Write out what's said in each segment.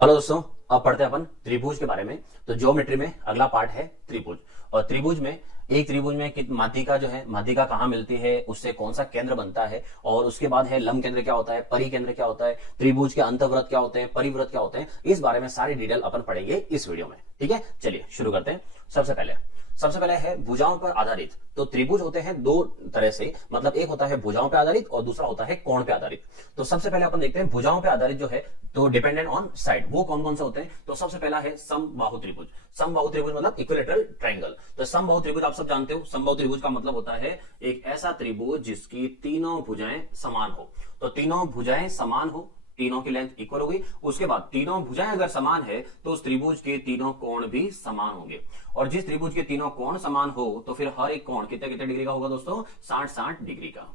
Hello दोस्तों, अब पढ़ते हैं अपन त्रिभुज के बारे में। तो ज्योमेट्री में अगला पार्ट है त्रिभुज। और त्रिभुज में एक त्रिभुज में माध्यिका जो है, माध्यिका कहाँ मिलती है, उससे कौन सा केंद्र बनता है, और उसके बाद है लंब केंद्र क्या होता है, परिकेंद्र क्या होता है, त्रिभुज के अंतःव्रत क्या होते हैं, परिव्रत क्या होते हैं, इस बारे में सारी डिटेल अपन पढ़ेंगे इस वीडियो में। ठीक है, चलिए शुरू करते हैं। सबसे पहले है भुजाओं पर आधारित। तो त्रिभुज होते हैं दो तरह से, मतलब एक होता है भुजाओं पे आधारित और दूसरा होता है कोण पे आधारित। तो सबसे पहले अपन देखते हैं भुजाओं पे आधारित जो है, तो डिपेंडेंट ऑन साइड, वो कौन कौन से होते हैं। तो सबसे पहला है समबाहु त्रिभुज। समबाहु त्रिभुज मतलब इक्विलेटरल ट्रायंगल। तो समबाहु त्रिभुज आप सब जानते हो। समबाहु त्रिभुज का मतलब होता है एक ऐसा त्रिभुज जिसकी तीनों भुजाएं समान हो। तो तीनों भुजाएं समान हो, तीनों की लेंथ इक्वल होगी। उसके बाद तीनों भुजाएं अगर समान है तो उस त्रिभुज के तीनों कोण भी समान होंगे। और जिस त्रिभुज के तीनों कोण समान हो तो फिर हर एक कोण कितने कितने डिग्री का होगा दोस्तों, 60-60 डिग्री का।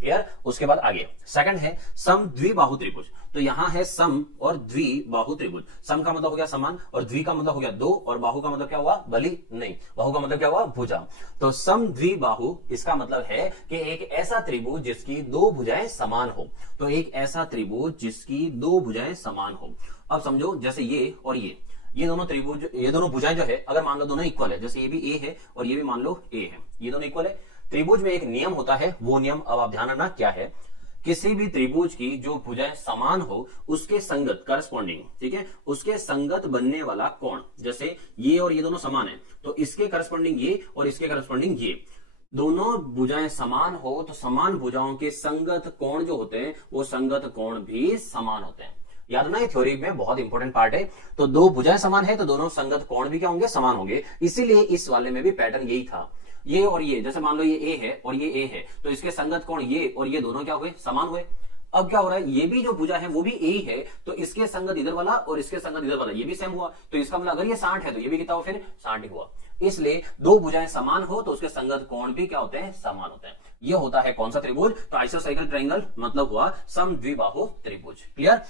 क्लियर। उसके बाद आगे सेकंड है सम द्विबाहु त्रिभुज। तो यहां है सम और द्विबाहु त्रिभुज। सम का मतलब हो गया समान, और द्वि का मतलब हो गया दो, और बाहु का मतलब क्या हुआ, बलि नहीं, बाहु का मतलब क्या हुआ, भुजा। तो सम द्विबाहु इसका मतलब है कि एक ऐसा त्रिभुज जिसकी दो भुजाएं समान हो। तो एक ऐसा त्रिभुज जिसकी दो भुजाएं समान हो। अब समझो जैसे ये और ये दोनों त्रिभुज, ये दोनों भुजाएं जो है, अगर मान लो दोनों इक्वल है, जैसे ये भी ए है और ये भी मान लो ए है, ये दोनों इक्वल है। त्रिभुज में एक नियम होता है, वो नियम अब आप ध्यान रखना क्या है। किसी भी त्रिभुज की जो भुजाएं समान हो उसके संगत करस्पॉन्डिंग, ठीक है, उसके संगत बनने वाला कोण, जैसे ये और ये दोनों समान है तो इसके करस्पॉन्डिंग ये और इसके करस्पॉन्डिंग ये, दोनों भुजाएं समान हो तो समान भुजाओं के संगत कोण जो होते हैं वो संगत कोण भी समान होते हैं। याद ना, ये थ्योरी में बहुत इंपॉर्टेंट पार्ट है। तो दो भुजाएं समान है तो दोनों संगत कोण भी क्या होंगे, समान होंगे। इसीलिए इस वाले में भी पैटर्न यही था। ये और ये, जैसे मान लो ये ए है और ये ए है तो इसके संगत कोण ये और ये दोनों क्या हुए, समान हुए। अब क्या हो रहा है, ये भी जो भुजा है वो भी ए ही है तो इसके संगत इधर वाला और इसके संगत इधर वाला ये भी सेम हुआ। तो इसका मतलब अगर ये 60 है तो ये भी कितना हुआ, फिर 60 ही हुआ। इसलिए दो भुजाएं समान हो तो उसके संगत कोण भी क्या होते हैं, समान होते हैं। ये होता है कौन सा त्रिभुज, तो आइसोसेलेस ट्रायंगल, मतलब हुआ समद्विबाहु त्रिभुज। क्लियर।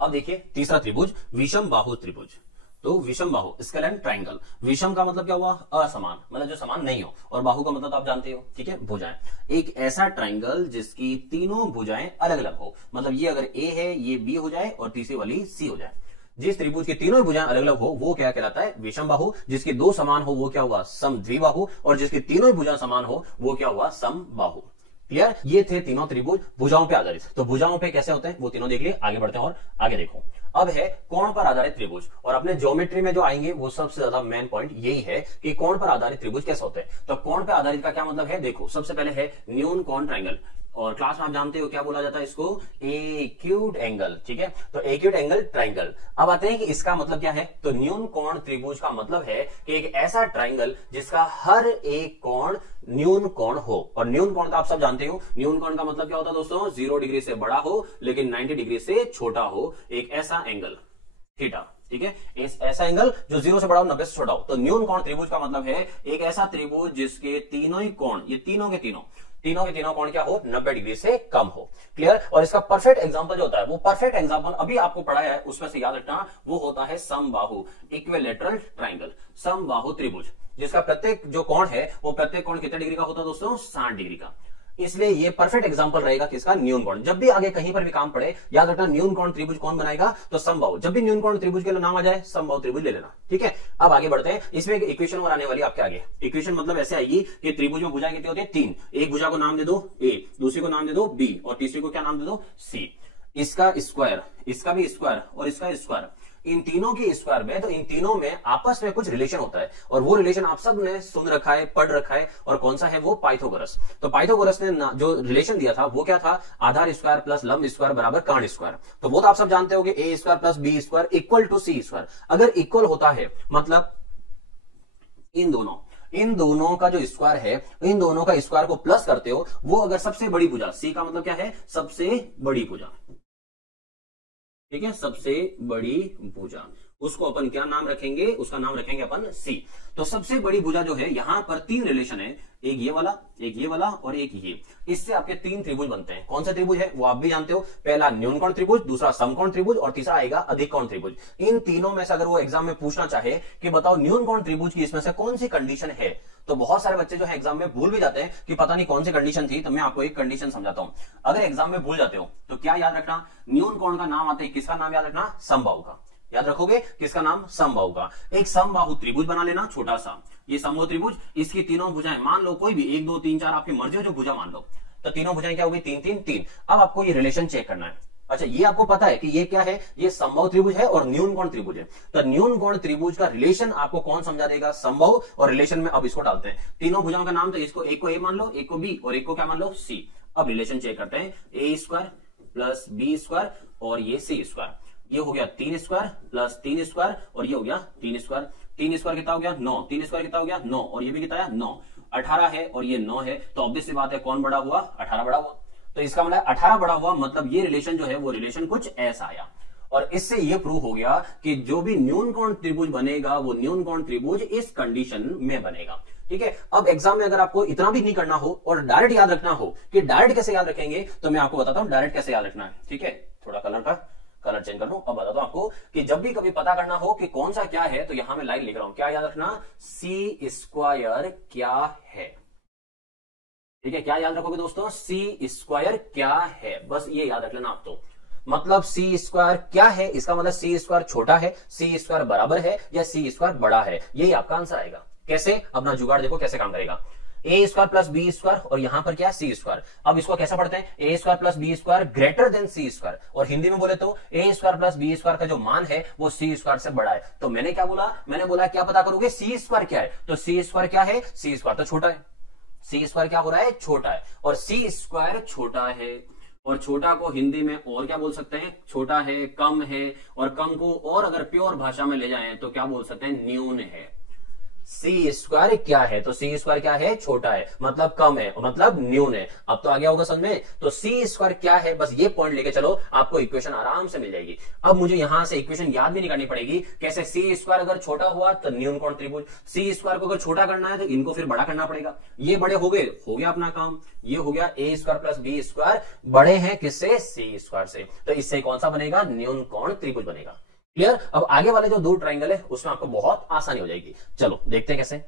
अब देखिए तीसरा त्रिभुज विषम बाहु त्रिभुज। तो विषम बाहु स्केलेन ट्रायंगल। विषम का मतलब क्या हुआ, असमान, मतलब जो समान नहीं हो, और बाहु का मतलब तो आप जानते हो, ठीक है, भुजाएं। एक ऐसा ट्रायंगल जिसकी तीनों भुजाएं अलग अलग हो, मतलब ये अगर ए है ये बी हो जाए और तीसरी वाली सी हो जाए। जिस त्रिभुज की तीनों भुजाएं अलग अलग हो वो क्या कहलाता है, विषम बाहु। जिसके दो समान हो वो क्या हुआ, समद्विबाहु। और जिसकी तीनों भुजाएं समान हो वो क्या हुआ, समबाहु। क्लियर। ये थे तीनों त्रिभुज भुजाओं पे आधारित। तो भुजाओं पे कैसे होते हैं वो तीनों देख लिए, आगे बढ़ते हैं और आगे देखो। अब है कोण पर आधारित त्रिभुज, और अपने ज्योमेट्री में जो आएंगे वो सबसे ज्यादा मेन पॉइंट यही है कि कोण पर आधारित त्रिभुज कैसे होते हैं। तो कोण पर आधारित का क्या मतलब है, देखो सबसे पहले है न्यून कोण ट्रायंगल, और क्लास में आप जानते हो क्या बोला जाता है इसको, एक्यूट एंगल। ठीक है, तो एक्यूट एंगल ट्रायंगल। अब आते हैं कि इसका मतलब क्या है। तो न्यून कोण त्रिभुज का मतलब है कि एक ऐसा ट्रायंगल जिसका हर एक कोण न्यून कोण हो। और न्यून कोण तो आप सब जानते हो, न्यून कोण का मतलब क्या होता है दोस्तों, 0 डिग्री से बड़ा हो लेकिन 90 डिग्री से छोटा हो, एक ऐसा एंगल थीटा। ठीक है, ऐसा एंगल जो 0 से बड़ा हो 90 से छोटा हो। तो न्यून कोण त्रिभुज का मतलब है एक ऐसा त्रिभुज जिसके तीनों ही कोण, ये तीनों के तीनों कोण क्या हो, 90 डिग्री से कम हो। क्लियर। और इसका परफेक्ट एग्जांपल जो होता है, वो परफेक्ट एग्जांपल अभी आपको पढ़ाया है उसमें से याद रखना, वो होता है समबाहु इक्विलेटरल ट्रायंगल, समबाहु त्रिभुज, जिसका प्रत्येक जो कोण है वो प्रत्येक कोण कितने डिग्री का होता है दोस्तों, 60 डिग्री का। इसलिए ये परफेक्ट एग्जांपल रहेगा किसका, न्यून कोण। जब भी आगे कहीं पर भी काम पड़े याद रखना न्यून कोण त्रिभुज कौन बनाएगा, तो समबाहु। जब भी न्यून कोण त्रिभुज के नाम आ जाए समबाहु त्रिभुज ले लेना। ठीक है, अब आगे बढ़ते हैं। इसमें एक इक्वेशन और आने वाली आपके आगे। इक्वेशन मतलब ऐसे आएगी कि त्रिभुज में भुजाएं कितनी होती है, 3। एक भुजा को नाम दे दो ए, दूसरी को नाम दे दो बी, और तीसरी को क्या नाम दे दो, सी। इसका स्क्वायर, इसका भी स्क्वायर और इसका स्क्वायर, इन तीनों की स्क्वायर में, तो इन तीनों में आपस में कुछ रिलेशन होता है, और वो रिलेशन आप सब ने सुन रखा है, पढ़ रखा है, और कौन सा है वो, पाइथागोरस। तो पाइथागोरस ने जो रिलेशन दिया था वो क्या था, आधार स्क्वायर प्लस लंब स्क्वायर बराबर कर्ण स्क्वायर। तो वो तो आप सब जानते हो कि A square plus B square equal to C square. अगर इक्वल होता है मतलब इन दोनों का जो स्क्वायर है, इन दोनों का स्क्वायर को प्लस करते हो, वो अगर सबसे बड़ी भुजा, सी का मतलब क्या है, सबसे बड़ी भुजा, ठीक है, सबसे बड़ी भुजा, उसको अपन क्या नाम रखेंगे, उसका नाम रखेंगे अपन सी। तो सबसे बड़ी भुजा जो है, यहां पर 3 रिलेशन है, एक ये वाला, एक ये वाला और एक ये। इससे आपके 3 त्रिभुज बनते हैं। कौन सा त्रिभुज है वो आप भी जानते हो, पहला न्यून कोण त्रिभुज, दूसरा समकोण त्रिभुज, और तीसरा आएगा अधिक कोण त्रिभुज। इन तीनों में से अगर वो एग्जाम में पूछना चाहे कि बताओ न्यून कोण त्रिभुज की इसमें से कौन सी कंडीशन है, तो बहुत सारे बच्चे जो है एग्जाम में भूल भी जाते हैं कि पता नहीं कौन सी कंडीशन थी। तो मैं आपको एक कंडीशन समझाता हूं। अगर एग्जाम में भूल जाते हो तो क्या याद रखना, न्यून कोण का नाम आते ही किसका नाम याद रखना, समबाहु का। याद रखोगे किसका नाम, समबाहु का। एक समबाहु त्रिभुज बना लेना छोटा सा, ये समबाहु त्रिभुज, इसकी तीनों भुजाएं मान लो कोई भी 1 2 3 4 आपकी मर्जी हो जो भुजा मान लो, तो तीनों भुजाएं क्या होगी 3 3 3। अब आपको ये रिलेशन चेक करना है। अच्छा ये आपको पता है कि ये क्या है, ये समबाहु त्रिभुज है और न्यून कोण त्रिभुज है, तो न्यून कोण त्रिभुज का रिलेशन आपको कौन समझा देगा, समबाहु। और रिलेशन में अब इसको डालते हैं, तीनों भुजाओं का नाम, तो इसको एक को ए मान लो, एक को बी और एक को क्या मान लो सी। अब रिलेशन चेक करते हैं, A square plus B square और ये सी स्क्वायर, ये हो गया 3 स्क्वायर प्लस 3 स्क्वायर और ये हो गया 3 स्क्वायर। 3 स्क्वायर कितना हो गया 9, 3 स्क्वायर कितना हो गया 9 और ये भी कितना है 9, 18 है और ये 9 है, तो ऑब्वियस सी बात है कौन बड़ा हुआ, 18 बड़ा हुआ। तो इसका मतलब 18 बड़ा हुआ, मतलब ये रिलेशन जो है वो रिलेशन कुछ ऐसा आया। और इससे ये प्रूव हो गया कि जो भी न्यून कोण त्रिभुज बनेगा वो न्यून कोण त्रिभुज इस कंडीशन में बनेगा। ठीक है, अब एग्जाम में अगर आपको इतना भी नहीं करना हो और डायरेक्ट याद रखना हो कि डायरेक्ट कैसे याद रखेंगे, तो मैं आपको बताता हूं डायरेक्ट कैसे याद रखना है। ठीक है, थोड़ा कलर चेंज कर लूं। अब बताता हूं आपको कि जब भी कभी पता करना हो कि कौन सा क्या है, तो यहां मैं लाइन लिख रहा हूं, क्या याद रखना, सी स्क्वायर क्या है। ठीक है, क्या याद रखोगे दोस्तों, सी स्क्वायर क्या है, बस ये याद रख लेना आप। तो मतलब सी स्क्वायर क्या है, इसका मतलब सी स्क्वायर छोटा है, सी स्क्वायर बराबर है या सी स्क्वायर बड़ा है, यही आपका आंसर आएगा। कैसे, अपना जुगाड़ देखो कैसे काम करेगा। ए स्क्वायर प्लस बी स्क्वायर और यहां पर क्या है सी स्क्वायर। अब इसको कैसे पढ़ते हैं, A square plus B square greater than C square, और हिंदी में बोले तो A square plus B square का जो मान है वो सी स्क्वायर से बड़ा है। तो मैंने क्या बोला, मैंने बोला क्या पता करोगे, सी स्क्वायर क्या है, तो सी स्क्वायर क्या है, सी स्क्वायर तो छोटा है, सी स्क्वायर क्या हो रहा है, छोटा है, और सी स्क्वायर छोटा है, और छोटा को हिंदी में और क्या बोल सकते हैं, छोटा है, कम है, और कम को और अगर प्योर भाषा में ले जाएं तो क्या बोल सकते हैं, न्यून है। सी स्क्वायर क्या है, तो सी स्क्वायर क्या है, छोटा है, मतलब कम है, मतलब न्यून है। अब तो आ गया होगा समझ में, तो सी स्क्वायर क्या है, बस ये पॉइंट लेके चलो, आपको इक्वेशन आराम से मिल जाएगी। अब मुझे यहां से इक्वेशन याद भी नहीं करनी पड़ेगी, कैसे, सी स्क्वायर अगर छोटा हुआ तो न्यून कोण त्रिभुज, सी स्क्वायर को अगर छोटा करना है तो इनको फिर बड़ा करना पड़ेगा, ये बड़े हो गए, हो गया अपना काम। ये हो गया ए स्क्वायर प्लस बी स्क्वायर, बड़े हैं किससे, सी स्क्वायर से, तो इससे कौन सा बनेगा, न्यून कोण त्रिभुज बनेगा। क्लियर। अब आगे वाले जो दो ट्रायंगल है उसमें आपको बहुत आसानी हो जाएगी। चलो देखते हैं कैसे।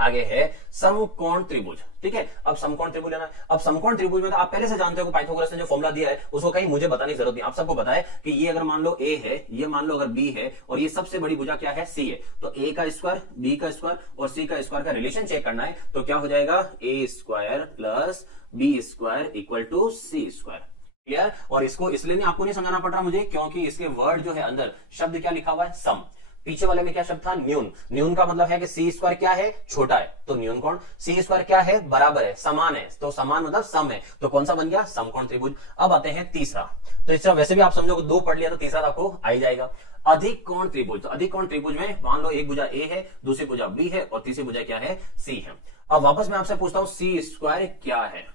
आगे है समकोण त्रिभुज। ठीक है, अब समकोण त्रिभुज लेना है। अब समकोण त्रिभुज में तो आप पहले से जानते हो, पाइथागोरस ने जो फॉर्मूला दिया है उसको कहीं मुझे बताने की जरूरत नहीं, आप सबको पता है कि ये अगर मान लो ए है, ये मान लो अगर बी है, और ये सबसे बड़ी भुजा क्या है, सी है, तो ए का स्क्वायर, बी का स्क्वायर और सी का स्क्वायर का रिलेशन चेक करना है, तो क्या हो जाएगा, A square plus B square equal to C square. Clear. और इसको इसलिए नहीं आपको नहीं समझाना पड़ रहा मुझे, क्योंकि इसके वर्ड जो है अंदर शब्द क्या लिखा हुआ है, सम। पीछे वाले में क्या शब्द था, न्यून। न्यून का मतलब है कि सी स्क्वायर क्या है, छोटा है, तो न्यून कोण। सी स्क्वायर क्या है, बराबर है, समान है, तो समान मतलब सम है, तो कौन सा बन गया, समकोण त्रिभुज। अब आते हैं तीसरा, तो इसका वैसे भी आप समझो दो पढ़ लिया तो तीसरा आपको आ ही जाएगा, अधिक कोण त्रिभुज। तो अधिक कोण त्रिभुज में मान लो एक भुजा ए है, दूसरी भुजा बी है और तीसरी भुजा क्या है, सी है। अब वापस मैं आपसे पूछता हूं सी स्क्वायर क्या है,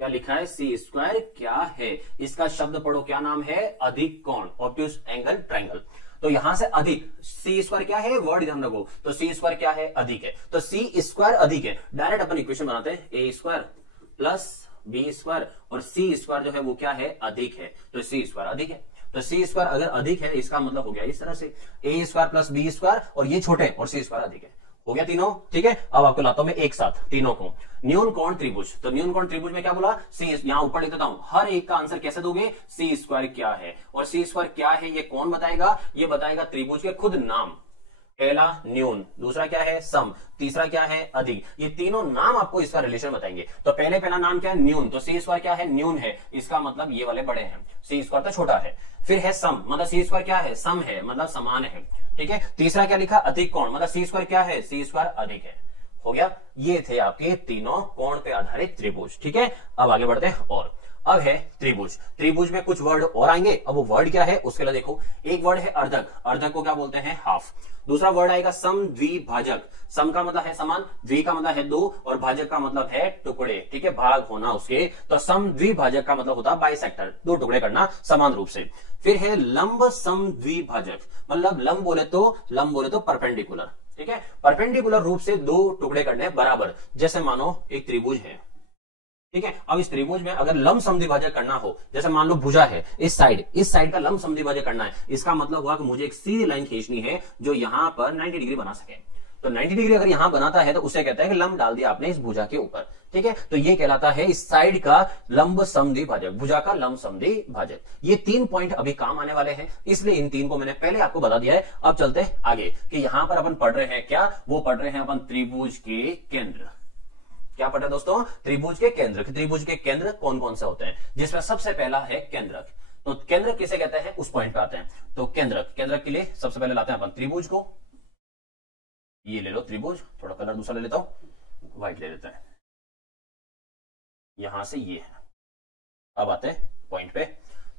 क्या लिखा है, सी स्क्वायर क्या है, इसका शब्द पढ़ो, क्या नाम है, अधिक कोण, ऑब्ट्यूज एंगल ट्रायंगल। तो यहां से अधिक, सी स्क्वायर क्या है, वर्ड ध्यान रखो, तो सी स्क्वायर क्या है, अधिक है, तो सी स्क्वायर अधिक है। डायरेक्ट अपन इक्वेशन बनाते हैं, A square plus B square और सी स्क्वायर जो है वो क्या है, अधिक है, तो सी स्क्वायर अधिक है। तो सी स्क्वायर अगर अधिक है इसका मतलब हो गया इस तरह से, ए स्क्वायर प्लस बी स्क्वायर, और ये छोटे और सी स्क्वायर अधिक है, हो गया तीनों। ठीक है, अब आपको लाता हूं मैं एक साथ तीनों को। न्यून कोण त्रिभुज, तो न्यून कोण त्रिभुज में क्या बोला, सी, यहां ऊपर लिख देता हूं, हर एक का आंसर कैसे दोगे, सी स्क्वायर क्या है, और सी स्क्वायर क्या है ये कौन बताएगा, ये बताएगा त्रिभुज के खुद नाम। पहला न्यून, दूसरा क्या है, सम, तीसरा क्या है, अधिक। ये तीनों नाम आपको इसका रिलेशन बताएंगे। तो पहला नाम क्या है, न्यून, तो सी स्क्वायर क्या है, न्यून है, इसका मतलब ये वाले बड़े हैं, सी स्क्वायर तो छोटा है। फिर है सम, मतलब सी स्क्वायर क्या है, सम है, मतलब समान है। ठीक है, तीसरा क्या लिखा, अधिक कोण, मतलब सी स्क्वायर क्या है, सी स्क्वायर अधिक है। हो गया, ये थे आपके तीनों कोण पे आधारित त्रिभुज। ठीक है, अब आगे बढ़ते हैं। और अब है त्रिभुज। त्रिभुज में कुछ वर्ड और आएंगे, अब वो वर्ड क्या है उसके लिए देखो। एक वर्ड है अर्धक, अर्धक को क्या बोलते हैं, हाफ। दूसरा वर्ड आएगा सम द्विभाजक, सम का मतलब है समान, द्वि का मतलब है दो, और भाजक का मतलब है टुकड़े। ठीक है, भाग होना उसके, तो सम द्विभाजक का मतलब होता है बाइसेक्टर, दो टुकड़े करना समान रूप से। फिर है लंब सम द्विभाजक, मतलब लंब बोले तो परपेंडिकुलर। ठीक है, परपेंडिकुलर रूप से दो टुकड़े करने बराबर, जैसे मानो एक त्रिभुज है। ठीक है, अब इस त्रिभुज में अगर लंब समद्विभाजक करना हो, जैसे मान लो भुजा है, इस साइड का लंब समद्विभाजक करना है, इसका मतलब हुआ कि मुझे एक सीधी लाइन खींचनी है जो यहां पर 90 डिग्री बना सके। तो 90 डिग्री अगर यहां बनाता है तो उसे कहते हैं कि लंब डाल दिया आपने इस भुजा के ऊपर, ठीक है। तो ये कहलाता है इस साइड का लंब समद्वि भाजक, भुजा का लंब समद्वि भाजक। ये 3 पॉइंट अभी काम आने वाले हैं, इसलिए इन 3 को मैंने पहले आपको बता दिया है। अब चलते हैं आगे कि यहां पर अपन पढ़ रहे हैं क्या, वो पढ़ रहे हैं अपन त्रिभुज के केंद्र। क्या पढ़ रहे हैं दोस्तों, त्रिभुज के केंद्र। त्रिभुज के केंद्र कौन कौन से होते हैं, जिसमें सबसे पहला है केंद्रक। तो केंद्रक किसे कहते हैं उस पॉइंट पे आते हैं। तो केंद्रक के लिए सबसे पहले लाते हैं अपन त्रिभुज को। ये ले लो त्रिभुज, थोड़ा कलर दूसरा ले लेता हूं, व्हाइट ले लेते हैं। यहां से ये है, अब आते हैं पॉइंट पे।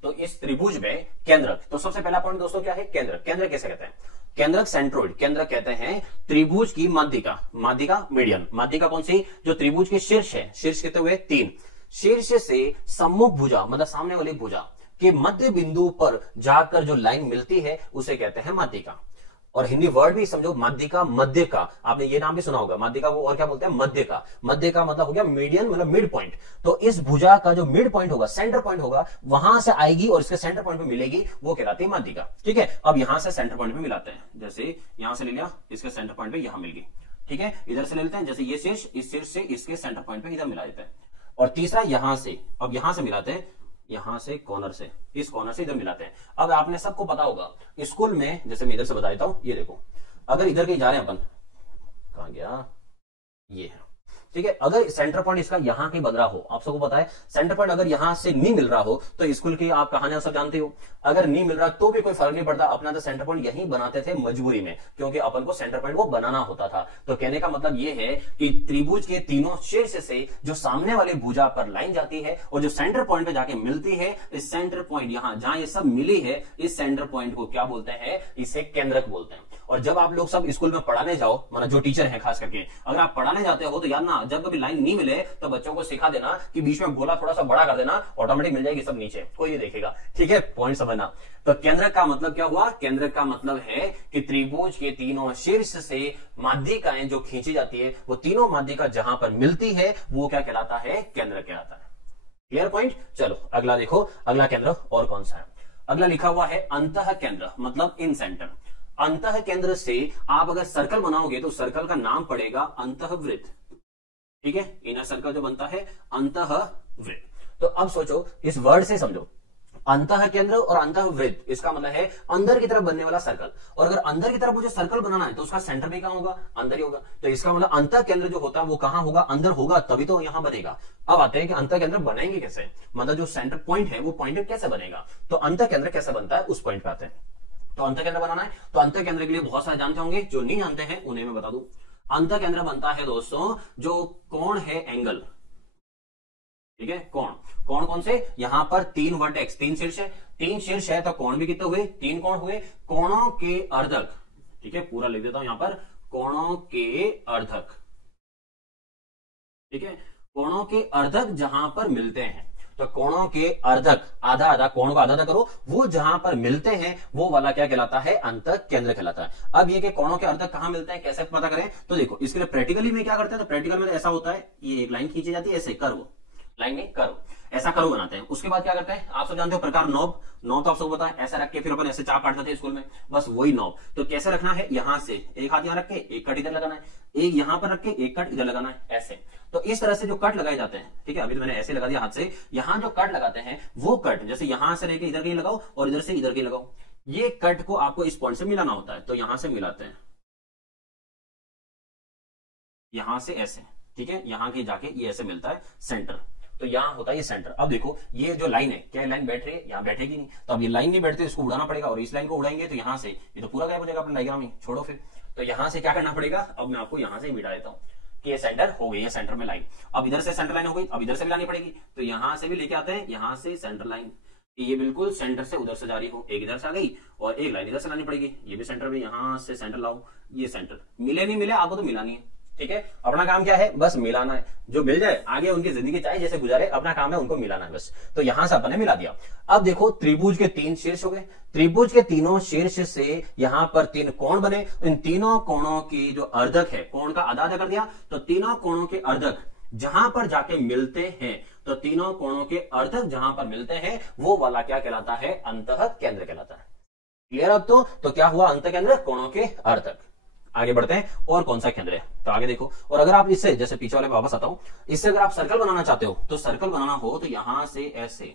तो इस त्रिभुज में केंद्रक, तो सबसे पहला पॉइंट दोस्तों क्या है, केंद्रक। केंद्रक कैसे कहते हैं, केंद्रक सेंट्रोइड। केंद्रक कहते हैं त्रिभुज की माध्यिका, माध्यिका मीडियन। माध्यिका कौन सी, जो त्रिभुज के शीर्ष है, शीर्ष कितने हुए 3, शीर्ष से सम्मुख भुजा मतलब सामने वाली भुजा के मध्य बिंदु पर जाकर जो लाइन मिलती है उसे कहते हैं माध्यिका। और हिंदी वर्ड भी समझो, माध्यिका, मध्य का, आपने ये नाम भी सुना होगा माध्यिका को, और क्या बोलते हैं मध्य का। मध्य का मतलब हो गया मीडियन, मतलब मिड पॉइंट। तो इस भुजा का जो मिड पॉइंट होगा, सेंटर पॉइंट होगा, वहां से आएगी और इसके सेंटर पॉइंट पे मिलेगी, वो कहलाती है माध्यिका, ठीक है। अब यहां से सेंटर पॉइंट पे मिलाते हैं, जैसे यहां से ले लिया, इसके सेंटर पॉइंट पे यहां मिल गई, ठीक है। इधर से ले लेते हैं, जैसे ये शीर्ष, इस शीर्ष से इसके सेंटर पॉइंट पे इधर मिला देते हैं। और तीसरा यहां से, अब यहां से मिलाते हैं, यहां से कॉर्नर से, इस कॉर्नर से इधर मिलाते हैं। अब आपने सबको पता होगा स्कूल में, जैसे मैं इधर से बता देता हूं, ये देखो, अगर इधर कहीं जा रहे हैं अपन, कहां गया, ये है, ठीक है। अगर सेंटर पॉइंट इसका यहां कहीं बन रहा हो, आप सबको पता है सेंटर पॉइंट अगर यहां से नहीं मिल रहा हो, तो स्कूल की आप कहानियां सब जानते हो, अगर नहीं मिल रहा तो भी कोई फर्क नहीं पड़ता, अपना तो सेंटर पॉइंट यहीं बनाते थे मजबूरी में, क्योंकि अपन को सेंटर पॉइंट वो बनाना होता था। तो कहने का मतलब ये है कि त्रिभुज के तीनों शीर्ष से जो सामने वाली भुजा पर लाइन जाती है और जो सेंटर पॉइंट पे जाके मिलती है, इस सेंटर पॉइंट यहां जहां ये सब मिली है, इस सेंटर पॉइंट को क्या बोलते हैं, इसे केंद्रक बोलते हैं। और जब आप लोग सब स्कूल में पढ़ाने जाओ, मतलब जो टीचर है खास करके, अगर आप पढ़ाने जाते हो तो याद ना, जब कभी लाइन नहीं मिले तो बच्चों को सिखा देना कि बीच में गोला थोड़ा सा बड़ा कर देना, ऑटोमेटिक मिल जाएगी सब नीचे, कोई नहीं देखेगा, ठीक है। पॉइंट समझना। तो केंद्रक का मतलब क्या हुआ, केंद्रक का मतलब है कि त्रिभुज के तीनों शीर्ष से माध्यिकाएं जो खींची जाती है, वो तीनों माध्यिका जहां पर मिलती है वो क्या कहलाता है, केंद्रक कहलाता है। Clear point. चलो अगला देखो, अगला केंद्र और कौन सा है। अगला लिखा हुआ है अंतः केंद्र, मतलब इन सेंटर। अंतः केंद्र से आप अगर सर्कल बनाओगे तो सर्कल का नाम पड़ेगा अंतःवृत्त, ठीक है। इनर सर्कल जो बनता है अंतःवृत्त। तो अब सोचो, इस वर्ड से समझो, अंतः केंद्र और अंतःवृत्त, इसका मतलब है अंदर की तरफ बनने वाला सर्कल। और अगर अंदर की तरफ मुझे सर्कल बनाना है तो उसका सेंटर भी कहां होगा, अंदर ही होगा। तो इसका मतलब अंतः केंद्र जो होता है वो कहां होगा, अंदर होगा, तभी तो यहां बनेगा। अब आते हैं कि अंतः केंद्र बनाएंगे कैसे, मतलब जो सेंटर पॉइंट है वो पॉइंट कैसे बनेगा। तो अंतः केंद्र कैसे बनता है उस पॉइंट पे आते हैं। तो अंतः केंद्र बनाना है, तो अंतः केंद्र के लिए बहुत सारे जानते होंगे, जो नहीं जानते हैं उन्हें मैं बता दूं। अंतः केंद्र बनता है दोस्तों जो कोण है, एंगल, ठीक है। कोण, कोण कौन से, यहां पर 3 वर्टेक्स, 3 शीर्ष है, 3 शीर्ष है तो कोण भी कितने हुए, 3 कोण हुए। कोणों के अर्धक, ठीक है, पूरा लिख देता हूं यहां पर, कोणों के अर्धक, ठीक है। कोणों के अर्धक जहां पर मिलते हैं, तो कोणों के अर्धक, आधा आधा, कोण को आधा आधा करो, वो जहां पर मिलते हैं वो वाला क्या कहलाता है, अंतः केंद्र कहलाता है। अब ये कि कोणों के अर्धक कहां मिलते हैं, कैसे पता करें, तो देखो इसके लिए प्रैक्टिकली में क्या करते हैं, तो प्रैक्टिकल में ऐसा होता है, ये एक लाइन खींची जाती है ऐसे, कर्व, लाइन में कर्व, ऐसा कर्व बनाते हैं। उसके बाद क्या करते हैं, आप सब जानते हो प्रकार नॉब, नॉब तो आप सबको पता है, ऐसा रख के फिर अपन ऐसे चाप काटते थे स्कूल में, बस वही नॉब। तो कैसे रखना है, यहां से एक हाथ यहां रख के एक कट इधर लगाना है, एक यहां पर रख के एक कट इधर लगाना है, ऐसे। तो इस तरह से जो कट लगाए जाते हैं, ठीक है, अभी तो मैंने ऐसे लगा दिया हाथ से, यहां जो कट लगाते हैं वो कट जैसे यहां से लेके इधर कहीं लगाओ और इधर से इधर कहीं लगाओ, ये कट को आपको इस पॉइंट से मिलाना होता है। तो यहां से मिलाते हैं, यहां से ऐसे, ठीक है, यहां के जाके ये ऐसे मिलता है सेंटर, तो यहां होता है ये सेंटर। अब देखो ये जो लाइन है, क्या लाइन बैठ रही है, यहां बैठेगी नहीं, तो अब ये लाइन नहीं बैठती, इसको उड़ाना पड़ेगा, और इस लाइन को उड़ाएंगे तो यहां से ये तो पूरा गायब हो जाएगा अपने डायग्राम में, छोड़ो फिर। तो यहां से क्या करना पड़ेगा, अब मैं आपको यहां से मिटा देता हूं कि ये सेंटर हो गई है, सेंटर में लाइन। अब इधर से सेंटर लाइन हो गई, अब इधर से मिलानी पड़ेगी, तो यहां से भी लेके आते हैं, यहां से सेंटर लाइन, ये बिल्कुल सेंटर से उधर से जा रही हो, एक इधर से आ गई और एक लाइन इधर से लानी पड़ेगी, ये भी सेंटर में, यहां से सेंटर लाओ, ये सेंटर, मिले नहीं मिले आपको तो मिलानी है, ठीक है। अपना काम क्या है, बस मिलाना है, जो मिल जाए आगे उनकी जिंदगी चाहे जैसे गुजारे, अपना काम है उनको मिलाना है बस। तो यहां से अपन ने मिला दिया। अब देखो त्रिभुज के 3 शीर्ष हो गए, त्रिभुज के तीनों शीर्ष से यहां पर 3 कोण बने, इन तीनों कोणों की जो अर्धक है, कोण का आधा आधा कर दिया, तो तीनों कोणों के अर्धक जहां पर जाके मिलते हैं, तो तीनों कोणों के अर्धक जहां पर मिलते हैं वो वाला क्या कहलाता है, अंतः केंद्र कहलाता है। क्लियर अब तो क्या हुआ, अंतः केंद्र, कोणों के अर्धक। आगे बढ़ते हैं और कौन सा केंद्र है, तो आगे देखो। और अगर आप इससे जैसे पीछे वाले पे वापस आता हूं, इससे अगर आप सर्कल बनाना चाहते हो तो सर्कल बनाना हो तो यहां से ऐसे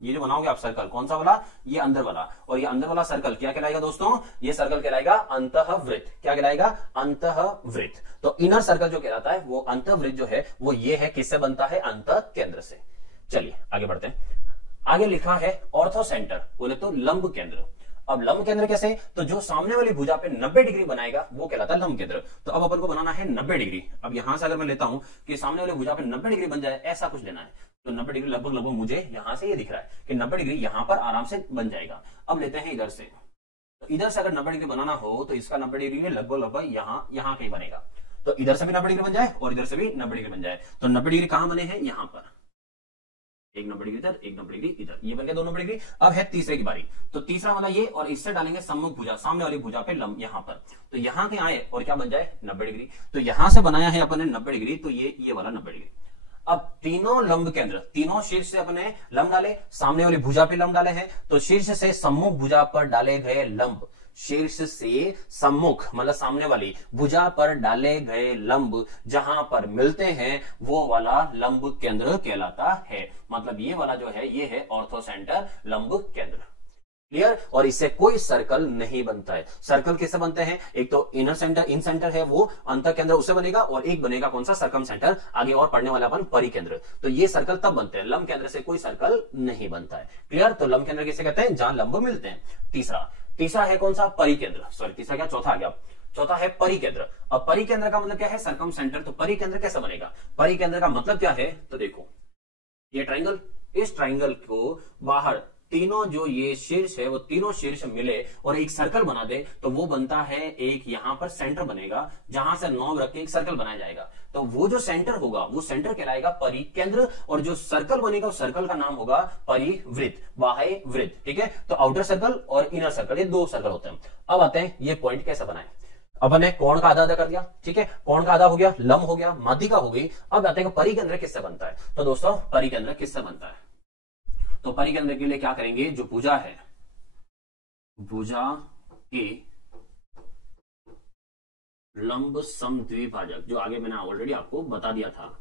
ये जो बनाओगे आप सर्कल, कौन सा वाला, ये अंदर वाला, और ये अंदर वाला सर्कल क्या कहलाएगा दोस्तों, ये सर्कल कहलाएगा अंतःवृत्त। क्या कहलाएगा, अंतःवृत्त। तो इनर सर्कल जो कहलाता है वो अंतःवृत्त जो है वो ये है, किससे बनता है, अंतः केंद्र से। चलिए आगे बढ़ते हैं। आगे लिखा है ऑर्थो सेंटर, बोले तो लंब केंद्र। अब लंब केंद्र कैसे, तो जो सामने वाली भुजा पे 90 डिग्री बनाएगा वो कहलाता है लंब केंद्र। तो अब अपन को बनाना है 90 डिग्री। अब यहां से अगर मैं लेता हूं कि सामने वाली भुजा पे 90 डिग्री बन जाए, ऐसा कुछ लेना है, तो 90 डिग्री लगभग लगभग मुझे यहां से ये दिख रहा है कि 90 डिग्री यहां पर आराम से बन जाएगा। अब लेते हैं इधर से, तो इधर से अगर 90 डिग्री बनाना हो तो इसका 90 डिग्री लगभग लगभग यहां कहीं बनेगा। तो इधर से भी 90 डिग्री बन जाए और इधर से भी 90 डिग्री बन जाए, तो 90 डिग्री कहां बने हैं, यहां पर। एक 90 डिग्री इधर, एक 90 डिग्री इधर, ये बन गया 2 90 डिग्री। अब है तीसरे की बारी, तो तीसरा वाला ये, और इससे डालेंगे सम्मुख भुजा, सामने वाली भुजा पे लंब यहां पर, तो यहां के आए और क्या बन जाए, 90 डिग्री। तो यहां से बनाया है अपन ने 90 डिग्री, तो ये वाला 90 डिग्री। अब तीनों लंब केंद्र, तीनों शीर्ष से अपने लंब डाले, सामने वाली भुजा पे लंब डाले हैं, तो शीर्ष से सम्मुख भुजा पर डाले गए लंब, शीर्ष से सम्मुख मतलब सामने वाली भुजा पर डाले गए लंब जहां पर मिलते हैं वो वाला लंब केंद्र कहलाता है। मतलब ये वाला जो है ये है ऑर्थो सेंटर लंब केंद्र। क्लियर। और इससे कोई सर्कल नहीं बनता है। सर्कल किससे बनते हैं, एक तो इनर सेंटर, इन सेंटर है वो अंतर केंद्र, उससे बनेगा, और एक बनेगा कौन सा, सर्कम सेंटर, आगे और पढ़ने वाला अपन परिकेंद्र। तो ये सर्कल तब बनते हैं, लंब केंद्र से कोई सर्कल नहीं बनता है। क्लियर। तो लंब केंद्र किसे कहते हैं, जहां लंब मिलते हैं। तीसरा है कौन सा, परिकेंद्र, सॉरी तीसरा क्या, चौथा आ गया, चौथा है परिकेंद्र। अब परिकेंद्र का मतलब क्या है, सर्कम सेंटर। तो परिकेंद्र कैसे बनेगा, परिकेंद्र का मतलब क्या है, तो देखो ये ट्राइंगल, इस ट्राइंगल को बाहर तीनों जो ये शीर्ष है वो तीनों शीर्ष मिले और एक सर्कल बना दे, तो वो बनता है एक यहां पर सेंटर बनेगा, जहां से नॉब रख के एक सर्कल बनाया जाएगा। तो वो जो सेंटर होगा वो सेंटर कहलाएगा परिकेंद्र, और जो सर्कल बनेगा उस सर्कल का नाम होगा परिवृत्त, बाह्य वृत्त। ठीक है। तो आउटर सर्कल और इनर सर्कल, ये 2 सर्कल होते हैं। अब आते हैं ये पॉइंट कैसे बनाए। अब हमने कोण का आधा कर दिया, ठीक है, कोण का आधा हो गया, लंब हो गया, माध्यिका हो गई। अब आते हैं परिकेंद्र किससे बनता है। तो दोस्तों परिकेंद्र किससे बनता है, तो परिकेंद्र के लिए क्या करेंगे, जो भुजा है, भुजा के लंब समद्विभाजक, जो आगे मैंने ऑलरेडी आपको बता दिया था,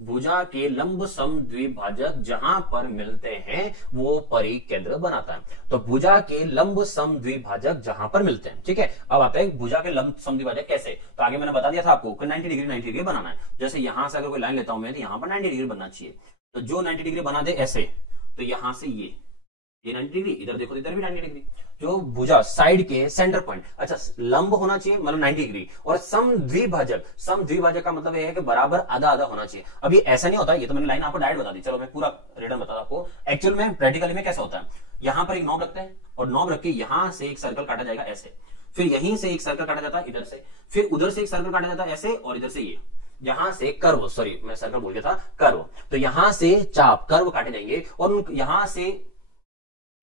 भुजा के लंब समद्विभाजक जहां पर मिलते हैं वो परिकेंद्र बनाता है। तो भुजा के लंब समद्विभाजक जहां पर मिलते हैं, ठीक है। अब आता है भुजा के लंब समद्विभाजक कैसे, तो आगे मैंने बता दिया था आपको कि 90 डिग्री बनाना है। जैसे यहां से अगर कोई लाइन लेता हूं मैं, तो यहां पर 90 डिग्री बनना चाहिए। तो जो 90 डिग्री बना दे ऐसे, तो यहां से ये 90 डिग्री, इधर देखो इधर भी 90 डिग्री, जो भुजा साइड के सेंटर पॉइंट, अच्छा लंब होना चाहिए मतलब 90 डिग्री, और समद्विभाजक, समद्विभाजक का मतलब यह है कि बराबर आधा आधा होना चाहिए। अब ये ऐसा नहीं होता, ये तो मैंने लाइन आपको डायरेक्ट बता दी, चलो मैं पूरा रिटर्न बता आपको। एक्चुअल में प्रैक्टिकली में कैसा होता है, यहां पर एक नॉब रखते हैं और नॉब रख के यहां से एक सर्कल काटा जाएगा ऐसे, फिर यहीं से एक सर्कल काटा जाता है इधर से, फिर उधर से एक सर्कल काटा जाता है ऐसे, और इधर से ये, यहां से कर्व, सॉरी मैं सर्कल बोल गया था, कर्व, तो यहां से चाप कर्व काटे जाएंगे और यहां से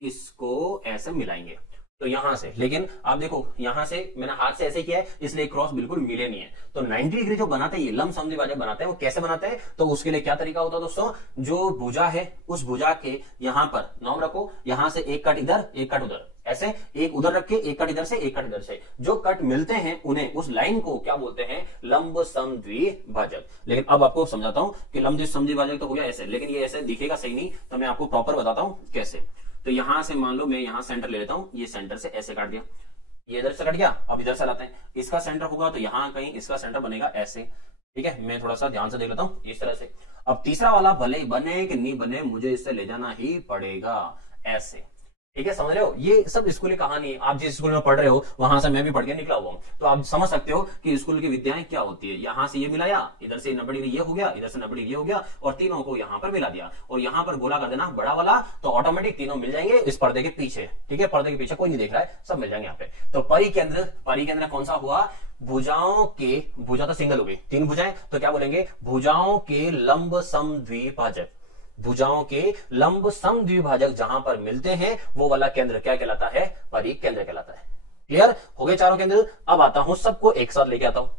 इसको ऐसे मिलाएंगे, तो यहां से। लेकिन आप देखो यहां से मैंने हाथ से ऐसे किया है, इसलिए क्रॉस बिल्कुल मिले नहीं है। तो 90 डिग्री जो बनाते हैं ये लंब समद्विभाजक बनाते हैं, वो कैसे बनाते हैं, तो उसके लिए क्या तरीका होता है दोस्तों, जो भुजा है उस भुजा के यहां पर नॉब रखो, यहां से एक कट इधर एक कट उधर, ऐसे एक उधर रख के एक कट इधर से एक कट इधर से, जो कट मिलते हैं उन्हें, उस लाइन को क्या बोलते हैं, लंब समद्विभाजक। लेकिन अब आपको समझाता हूं कि लंब समद्विभाजक तो हो गया ऐसे, लेकिन ये ऐसे दिखेगा सही नहीं, तो मैं आपको प्रॉपर बताता हूं कैसे। तो यहां से मान लो मैं यहां सेंटर ले लेता हूं, ये सेंटर से ऐसे काट दिया, ये इधर से कट गया। अब इधर से लाते हैं, इसका सेंटर होगा तो यहां कहीं इसका सेंटर बनेगा ऐसे, ठीक है। मैं थोड़ा सा ध्यान से देख लेता हूं इस तरह से। अब तीसरा वाला भले बने कि नहीं बने, मुझे इससे ले जाना ही पड़ेगा ऐसे, ठीक है, समझ रहे हो। ये सब स्कूली कहानी है, आप जिस स्कूल में पढ़ रहे हो वहां से मैं भी पढ़ के निकला हुआ हूं, तो आप समझ सकते हो कि स्कूल की विद्याएं क्या होती है। यहां से ये मिलाया, इधर से 90 डिग्री ये हो गया, इधर से 90 डिग्री ये हो गया, और तीनों को यहां पर मिला दिया, और यहां पर गोला कर देना बड़ा वाला, तो ऑटोमेटिक तीनों मिल जाएंगे इस पर्दे के पीछे, ठीक है। पर्दे के पीछे कोई नहीं देख रहा है, सब मिल जाएंगे यहाँ पे। तो परिकेंद्र, परिकेंद्र कौन सा हुआ, भुजाओं के, भुजा तो सिंगल हो गई, 3 भुजाएं, तो क्या बोलेंगे, भुजाओं के लंब समद्विभाजक, भुजाओं के लंब समद्विभाजक जहां पर मिलते हैं वो वाला केंद्र क्या कहलाता है, परिकेंद्र कहलाता है। क्लियर हो गए चारों केंद्र। अब आता हूं सबको एक साथ लेके आता हूं,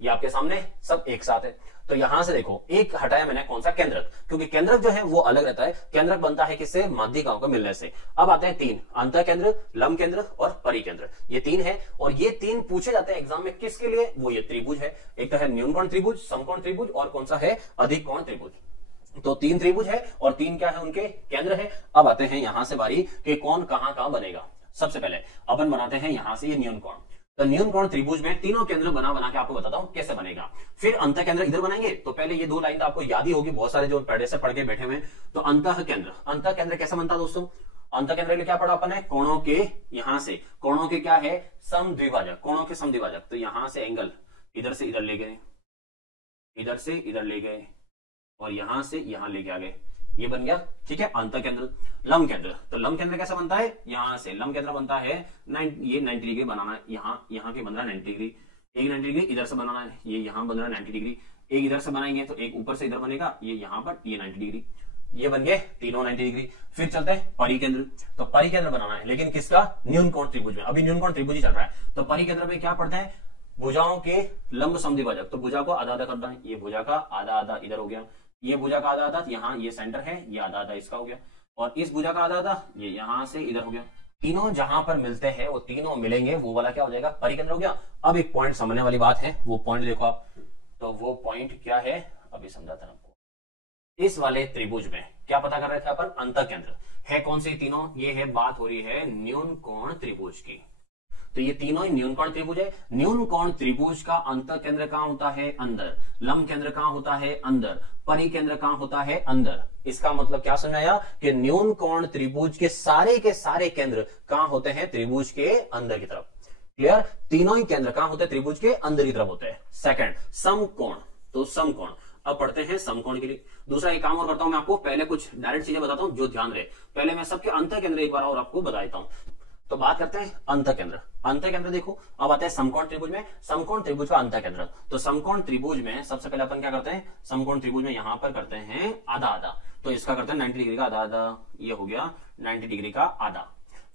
ये आपके सामने सब एक साथ है। तो यहां से देखो एक हटाया मैंने, कौन सा, केंद्रक, क्योंकि केंद्रक जो है वो अलग रहता है, केंद्रक बनता है किससे, माध्यिकाओं को मिलने से। अब आते हैं तीन, अंतः केंद्र, लंब केंद्र और परिकेंद्र, ये तीन है, और ये तीन पूछे जाते हैं एग्जाम में किसके लिए, वो ये त्रिभुज है। एक तो है न्यूनकोण त्रिभुज, समकोण त्रिभुज, और कौन सा है, अधिक कोण त्रिभुज। तो तीन त्रिभुज है और तीन क्या है, उनके केंद्र है। अब आते हैं यहां से बारी कि कौन कहां कहां बनेगा। सबसे पहले अपन बनाते हैं यहां से ये न्यूनकोण, तो न्यूनकोण त्रिभुज में तीनों केंद्र बना बना के आपको बताता हूं कैसे बनेगा। फिर अंतः केंद्र इधर बनाएंगे, तो पहले ये दो लाइन तो आपको याद ही होगी, बहुत सारे जो पहले से पढ़ के बैठे हुए। तो अंतः केंद्र, अंतः केंद्र कैसे बनता है दोस्तों, अंतः केंद्र के लिए क्या पढ़ा अपन है, कोणों के, यहां से कोणों के क्या है, समद्विभाजक, कोणों के समद्विभाजक। तो यहां से एंगल इधर से इधर ले गए, इधर से इधर ले गए, और यहां से यहां लेके आ गए, ये बन गया, ठीक है, अंतः केंद्र। लंब केंद्र, तो लंब केंद्र कैसा बनता है, यहां से लंब केंद्र बनता है ये 90 डिग्री बनाना है, यहाँ के बन रहा है 90 डिग्री, एक 90 डिग्री इधर से बनाना है, ये यहाँ बन रहा है 90 डिग्री, एक इधर से बनाएंगे तो एक ऊपर से इधर बनेगा, ये यहाँ पर ये 90 डिग्री, ये बन गए तीनों 90 डिग्री। फिर चलते हैं परिकेंद्र, तो परिकेंद्र बनाना है, लेकिन किसका, न्यूनकोण त्रिभुज में, अभी न्यूनकोण त्रिभुज ही चल रहा है। तो परिकेंद्र में क्या पढ़ते हैं, भुजाओं के लंब समद्विभाजक, तो भुजा को आधा आधा करना है, ये भुजा का आधा आधा इधर हो गया, ये भुजा का आधा आधा, यहाँ ये सेंटर है, ये आधा आधा इसका हो गया, और इस भुजा का आधा आधा ये यहां से इधर हो गया। तीनों जहां पर मिलते हैं वो तीनों मिलेंगे, वो वाला क्या हो जाएगा, परिकेंद्र हो गया। अब एक पॉइंट समझने वाली बात है, वो पॉइंट देखो आप, तो वो पॉइंट क्या है, अभी समझाता हूं आपको। इस वाले त्रिभुज में क्या पता कर रहे थे अपन, अंतः केंद्र है, कौन से तीनों, ये है, बात हो रही है न्यूनकोण त्रिभुज की। तो ये तीनों ही न्यूनकोण त्रिभुज है। न्यूनकोण त्रिभुज का अंतः केंद्र कहां होता है, अंदर, लंब केंद्र कहां होता है, अंदर, परिकेंद्र कहां होता है, अंदर। इसका मतलब क्या समझाया कि न्यूनकोण त्रिभुज के सारे केंद्र कहां होते हैं, त्रिभुज के अंदर की तरफ। क्लियर, तीनों ही केंद्र कहां होते हैं, त्रिभुज के अंदर की तरफ होते हैं। सेकंड, समकोण, तो समकोण, अब पढ़ते हैं समकोण के लिए। दूसरा एक काम और करता हूं मैं आपको, पहले कुछ डायरेक्ट चीजें बताता हूं जो ध्यान रहे, पहले मैं सबके अंतः केंद्र एक बार और आपको बता देता हूं। तो बात करते हैं अंतः केंद्र, अंतः केंद्र देखो, अब आते हैं समकोण त्रिभुज में, समकोण त्रिभुज का अंतः केंद्र। तो समकोण त्रिभुज में सबसे पहले अपन क्या करते हैं, समकोण त्रिभुज में यहां पर करते हैं आधा आधा, तो इसका करते हैं 90 डिग्री का आधा आधा, ये हो गया 90 डिग्री का आधा।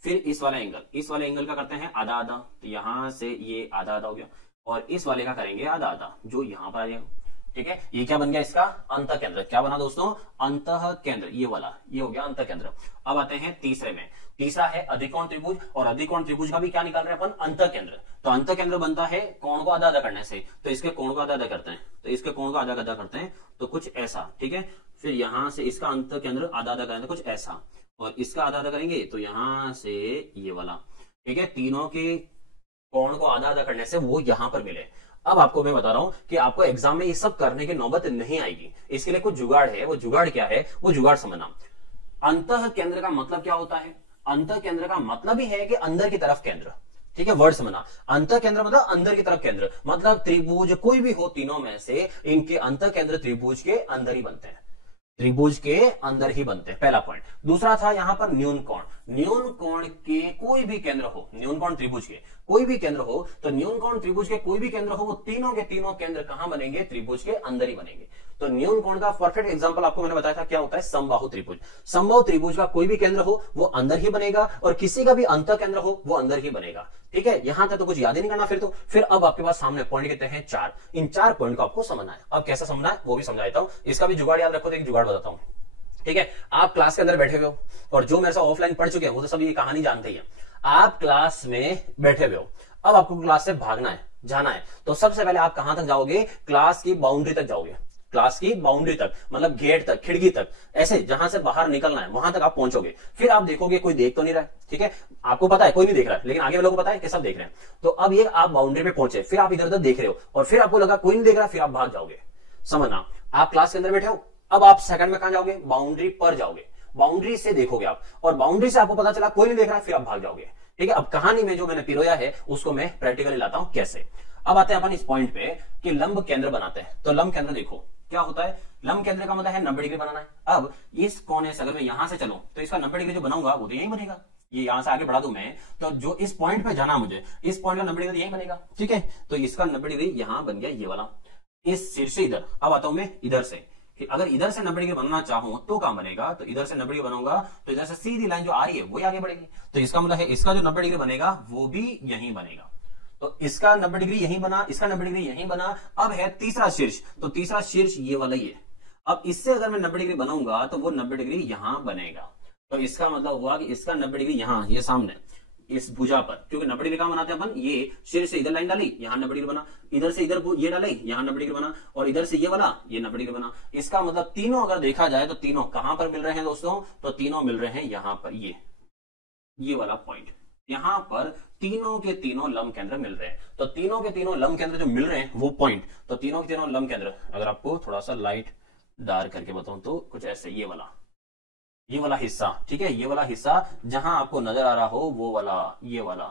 फिर इस वाले एंगल का करते हैं आधा आधा, तो यहां से ये आधा आधा हो गया, और इस वाले का करेंगे आधा आधा, जो यहां पर आ जाएगा, ठीक है। ये क्या बन गया, इसका अंतः केंद्र, क्या बना दोस्तों, अंतः केंद्र, ये वाला, ये हो गया अंतः केंद्र। अब आते हैं तीसरे में, तीसरा है अधिकोण त्रिभुज, और अधिकोण त्रिभुज का भी क्या निकाल रहे हैं अपन, अंतः केंद्र। तो अंतः केंद्र बनता है कोण को आधा आधा करने से, तो इसके कोण को आधा आधा करते हैं, तो इसके कोण को आधा आधा करते हैं, तो कुछ ऐसा, ठीक है। फिर यहां से इसका अंतः केंद्र आधा आधा करेंगे, कुछ ऐसा, और इसका आधा आधा करेंगे, तो यहां से ये वाला, ठीक है। तीनों के कोण को आधा आधा करने से वो यहां पर मिले। अब आपको मैं बता रहा हूं कि आपको एग्जाम में ये सब करने की नौबत नहीं आएगी, इसके लिए कुछ जुगाड़ है। वो जुगाड़ क्या है, वो जुगाड़ समझना। अंतः केंद्र का मतलब क्या होता है, अंतः केंद्र का मतलब ही है कि अंदर की तरफ केंद्र, ठीक है, वर्ड समझना। अंतः केंद्र मतलब अंदर की तरफ केंद्र, मतलब त्रिभुज कोई भी हो तीनों में से इनके अंतः केंद्र त्रिभुज के अंदर ही बनते हैं, त्रिभुज के अंदर ही बनते हैं, पहला पॉइंट। दूसरा था यहां पर न्यूनकोण, न्यूनकोण के कोई भी केंद्र हो, न्यूनकोण त्रिभुज के कोई भी केंद्र हो, तो न्यूनकोण त्रिभुज के कोई भी केंद्र हो, वो तीनों के तीनों केंद्र कहां बनेंगे, त्रिभुज के अंदर ही बनेंगे। तो न्यूनकोण का परफेक्ट एग्जांपल आपको मैंने बताया था, क्या होता है, समबाहु त्रिभुज। समबाहु त्रिभुज का कोई भी केंद्र हो वो अंदर ही बनेगा, और किसी का भी अंतः केंद्र हो वो अंदर ही बनेगा, ठीक है। यहां तक तो कुछ याद ही नहीं करना। फिर अब आपके पास सामने पॉइंट कितने हैं, 4। इन 4 पॉइंट को आपको समझना है। अब कैसे समझना है वो भी समझा देता हूं, इसका भी जुगाड़ याद रखो, तो एक जुगाड़ बताता हूं, ठीक है। आप क्लास के अंदर बैठे हुए हो, और जो मेरे साथ ऑफलाइन पढ़ चुके हैं वो तो सब ये कहानी जानते ही है। आप क्लास में बैठे हुए हो, अब आपको क्लास से भागना है, जाना है, तो सबसे पहले आप कहां तक जाओगे, क्लास की बाउंड्री तक जाओगे, क्लास की बाउंड्री तक, मतलब गेट तक, खिड़की तक, ऐसे जहां से बाहर निकलना है वहां तक आप पहुंचोगे। फिर आप देखोगे कोई देख तो नहीं रहा है, ठीक है, आपको पता है कोई नहीं देख रहा है, लेकिन आगे लोगों को पता है कि सब देख रहे हैं। तो अब ये आप बाउंड्री पे पहुंचे, फिर आप इधर उधर देख रहे हो, और फिर आपको लगा कोई नहीं देख रहा, फिर आप भाग जाओगे। समझना, आप क्लास के अंदर बैठे हो, अब आप सेकंड में कहां जाओगे, बाउंड्री पर जाओगे, बाउंड्री से देखोगे आप, और बाउंड्री से आपको पता चला कोई नहीं देख रहा है, फिर आप भाग जाओगे, ठीक है। अब कहानी में जो मैंने पिरोया है उसको मैं प्रैक्टिकली लाता हूं कैसे। अब आते हैं अपन इस पॉइंट पे कि लंब केंद्र बनाते हैं। तो लंब केंद्र देखो क्या होता है, लंब केंद्र का मतलब है 90 डिग्री बनाना है। अब इस कोने से अगर मैं यहां से चलूं तो इसका 90 डिग्री जो बनाऊंगा वो तो यही बनेगा, ये यहां से आगे बढ़ा दूं मैं, तो जो इस पॉइंट पे जाना मुझे, इस पॉइंट का 90 डिग्री यही बनेगा, ठीक है। तो इसका 90 डिग्री यहां बन गया ये वाला, इस सिर से इधर। अब आता हूं मैं इधर से, कि अगर इधर से 90 डिग्री बनना चाहूं तो काम बनेगा, तो इधर से 90 डिग्री बनाऊंगा तो इधर से सीधी लाइन जो आ रही है वही आगे बढ़ेगी, तो इसका मतलब है इसका जो 90 डिग्री बनेगा वो भी यहीं बनेगा। तो इसका 90 डिग्री यहीं बना, इसका 90 डिग्री यहीं बना। अब है तीसरा शीर्ष, तो तीसरा शीर्ष ये वाला ही है। अब इससे अगर मैं 90 डिग्री बनाऊंगा तो वो 90 डिग्री यहां बनेगा। तो इसका मतलब हुआ कि इसका 90 डिग्री यहां, ये सामने इस भुजा पर, क्योंकि 90 डिग्री कहां बनाते हैं अपन, ये शीर्ष से इधर लाइन डाली, यहां 90 डिग्री बना, इधर से इधर ये डाले, यहां 90 डिग्री बना, और इधर से ये वाला, ये 90 डिग्री बना। इसका मतलब तीनों अगर देखा जाए तो तीनों कहां पर मिल रहे हैं दोस्तों, तो तीनों मिल रहे हैं यहां पर, ये वाला पॉइंट, यहां पर तीनों के तीनों लंब केंद्र मिल रहे हैं। तो तीनों के तीनों लंब केंद्र जो मिल रहे हैं वो पॉइंट, तो तीनों के तीनों लंब केंद्र अगर आपको थोड़ा सा लाइट डार्क करके बताऊं तो कुछ ऐसे, ये वाला हिस्सा, ठीक है, ये वाला हिस्सा जहां आपको नजर आ रहा हो वो वाला, ये वाला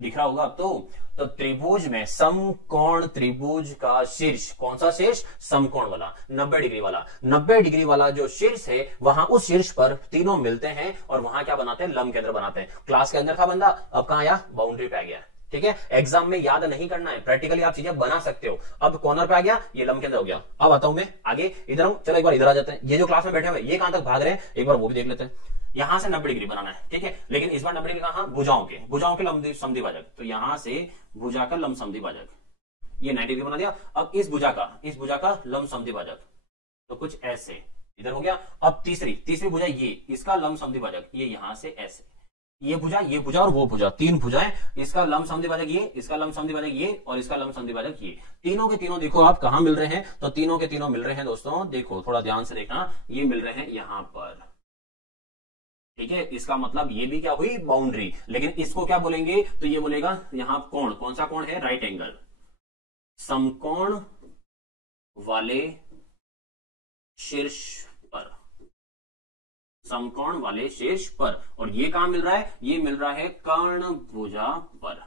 दिख रहा होगा अब तो त्रिभुज में समकोण त्रिभुज का शीर्ष, कौन सा शीर्ष, समकोण वाला, 90 डिग्री वाला, 90 डिग्री वाला जो शीर्ष है वहां उस शीर्ष पर तीनों मिलते हैं और वहां क्या बनाते हैं, लंब केंद्र बनाते हैं। क्लास के अंदर था बंदा, अब कहां आया, बाउंड्री पे आ गया, ठीक है। एग्जाम में याद नहीं करना है, प्रैक्टिकली आप चीजें बना सकते हो। अब कॉर्नर पे आ गया, ये लंब केंद्र हो गया। अब आता हूं मैं आगे, इधर हूं, चलो एक बार इधर आ जाते हैं। ये जो क्लास में बैठे हुए ये कहां तक भाग रहे हैं, एक बार वो भी देख लेते हैं। यहां से 90 डिग्री बनाना है, ठीक है, लेकिन इस बार 90 डिग्री कहां, भुजाओं के लंब समद्वि भाजक। तो यहां से भुजा का लंब समद्वि भाजक, ये 90 डिग्री बना दिया। अब इस भुजा का लंब समद्वि भाजक, तो कुछ ऐसे इधर हो गया। अब तीसरी भुजा, ये इसका लंब समद्वि भाजक, ये यहां से ऐसे, ये भुजा और वो भुजा, तीन भुजाएं, इसका लंब समद्वि भाजक ये, इसका लंब समद्वि भाजक ये, और इसका लंब समद्वि भाजक ये। तीनों के तीनों देखो आप कहां मिल रहे हैं, तो तीनों के तीनों मिल रहे हैं दोस्तों, देखो थोड़ा ध्यान से देखना, ये मिल रहे हैं यहां पर, ठीक है। इसका मतलब ये भी क्या हुई, बाउंड्री। लेकिन इसको क्या बोलेंगे, तो ये बोलेगा यहां कोण, कौन सा कोण है, राइट एंगल, समकोण वाले शीर्ष पर, समकोण वाले शीर्ष पर। और ये कहां मिल रहा है, ये मिल रहा है कर्ण भुजा पर।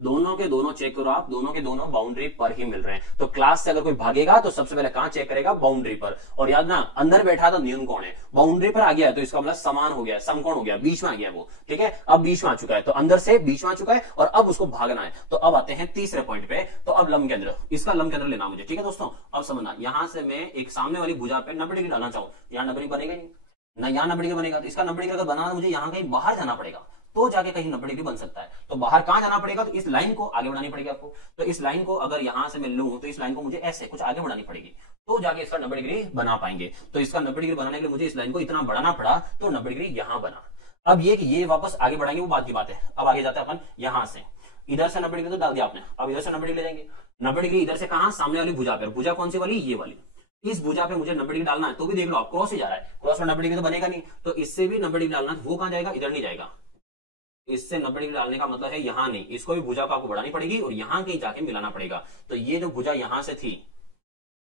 दोनों के दोनों चेक करो आप, दोनों के दोनों बाउंड्री पर ही मिल रहे हैं। तो क्लास से अगर कोई भागेगा तो सबसे पहले कहां चेक करेगा, बाउंड्री पर। और याद ना, अंदर बैठा तो न्यून कोण है, बाउंड्री पर आ गया है तो इसका मतलब समान हो गया, समकोण हो गया, बीच में आ गया वो, ठीक है। अब बीच में आ चुका है, तो अंदर से बीच में आ चुका है और अब उसको भागना है। तो अब आते हैं तीसरे पॉइंट पे, तो अब लंब केंद्र, इसका लंब केंद्र लेना मुझे, ठीक है दोस्तों। अब समझना, यहां से मैं एक सामने वाली भुजा पे 90 डिग्री डालना चाहूं, यहां 90 डिग्री बनेगा नहीं ना, यहाँ 90 डिग्री बनेगा, तो इसका 90 डिग्री अगर बनाना मुझे यहाँ कहीं बाहर जाना पड़ेगा, तो जाके कहीं 90 डिग्री बन सकता है। तो बाहर कहां जाना पड़ेगा, तो इस लाइन को आगे बढ़ानी पड़ेगी आपको। तो इस लाइन को अगर यहां से मैं लूं तो इस लाइन को मुझे ऐसे कुछ आगे बढ़ानी पड़ेगी, तो जाके इसका 90 डिग्री बना पाएंगे। तो इसका 90 डिग्री बनाने के लिए मुझे इस लाइन को इतना बढ़ाना पड़ा, तो 90 डिग्री यहां बना। अब ये कि ये वापस आगे बढ़ाएंगे वो बात की बात है। अब आगे जाते हैं अपन, यहां से इधर से 90 डिग्री तो डाल दिया आपने, अब इधर से 90 डिग्री ले जाएंगे। 90 डिग्री इधर से कहां, सामने वाली भुजा पर। भुजा कौन सी वाली, ये वाली। इस भुजा पे मुझे 90 डिग्री डालना है, तो भी देख लो आप क्रॉस ही जा रहा है, क्रॉस में 90 डिग्री तो बनेगा नहीं, तो इससे भी 90 डिग्री डालना, वो कहां जाएगा, इधर नहीं जाएगा। इससे 90 डिग्री डालने का मतलब है यहां नहीं, इसको भी भुजा को आपको बढ़ानी पड़ेगी और यहां कहीं जाके मिलाना पड़ेगा। तो ये जो भुजा यहां से थी,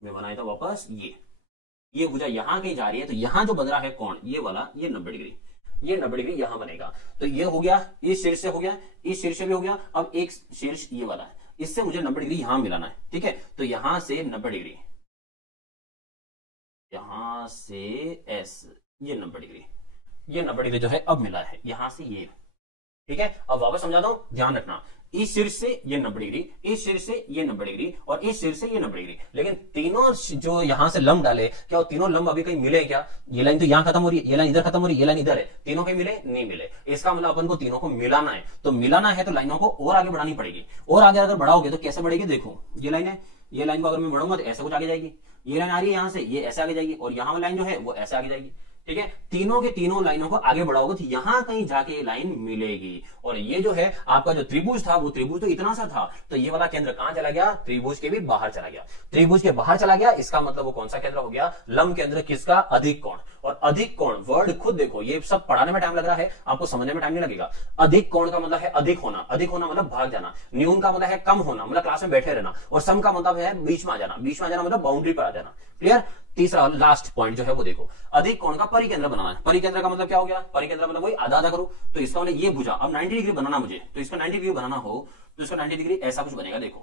मैं बनाया था वापस, ये भुजा यहां कहीं जा रही है, तो यहां जो बन रहा है कोण, ये वाला, ये 90 डिग्री, ये 90 डिग्री यहां बनेगा। तो ये हो गया, इस शीर्ष से हो गया, इस शीर्ष से भी हो गया। अब एक शीर्ष ये वाला है, इससे मुझे 90 डिग्री यहां मिलाना है, ठीक है। तो यहां से 90 डिग्री, यहां से एस, ये 90 डिग्री, ये 90 डिग्री जो है अब मिला है यहां से ये, ठीक है। अब वापस समझाता हूं, ध्यान रखना, इस शीर्ष से ये 90 डिग्री, इस शीर्ष से ये 90 डिग्री और इस शीर्ष से ये 90 डिग्री। लेकिन तीनों जो यहां से लंब डाले, क्या वो तीनों लंब अभी कहीं मिले क्या? ये लाइन तो यहां खत्म हो रही है, ये लाइन इधर खत्म हो रही है, ये लाइन इधर है, तीनों कहीं मिले नहीं मिले। इसका मतलब अपन को तीनों को मिलाना है, तो मिलाना है तो लाइनों को और आगे बढ़ानी पड़ेगी। और आगे अगर बढ़ाओगे तो कैसे बढ़ेगी, देखो ये लाइन है, ये लाइन को अगर मैं बढ़ाऊंगा तो ऐसे कुछ आगे जाएगी, ये लाइन आ रही है यहां से, ये ऐसे आगे जाएगी और यहां वाली लाइन जो है वो ऐसे आगे जाएगी, ठीक है। तीनों के तीनों लाइनों को आगे बढ़ाओगे तो यहां कहीं जाके ये लाइन मिलेगी। और ये जो है आपका जो त्रिभुज था, वो त्रिभुज तो इतना सा था, तो ये वाला केंद्र कहां चला गया, त्रिभुज के भी बाहर चला गया। त्रिभुज के बाहर चला गया, इसका मतलब वो कौन सा केंद्र हो गया, लंब केंद्र किसका, अधिक कोण। और अधिक कोण वर्ड खुद देखो, ये सब पढ़ाने में टाइम लग रहा है, आपको समझने में टाइम नहीं लगेगा। अधिक कोण का मतलब है अधिक होना, अधिक होना मतलब भाग जाना। न्यून का मतलब है कम होना, मतलब क्लास में बैठे रहना। और सम का मतलब है बीच में आ जाना, बीच में आ जाना मतलब बाउंड्री पर आ जाना। क्लियर। तीसरा लास्ट पॉइंट जो है वो देखो, अधिक कोण का परिकेंद्र बनाना है। परिकेंद्र का मतलब क्या हो गया, परिकेंद्र मतलब वही आधा आधा करो, तो इसका मतलब ये भुजा अब 90 डिग्री बनाना मुझे, तो इसका 90 डिग्री बनाना हो तो इसका 90 डिग्री ऐसा कुछ बनेगा, देखो,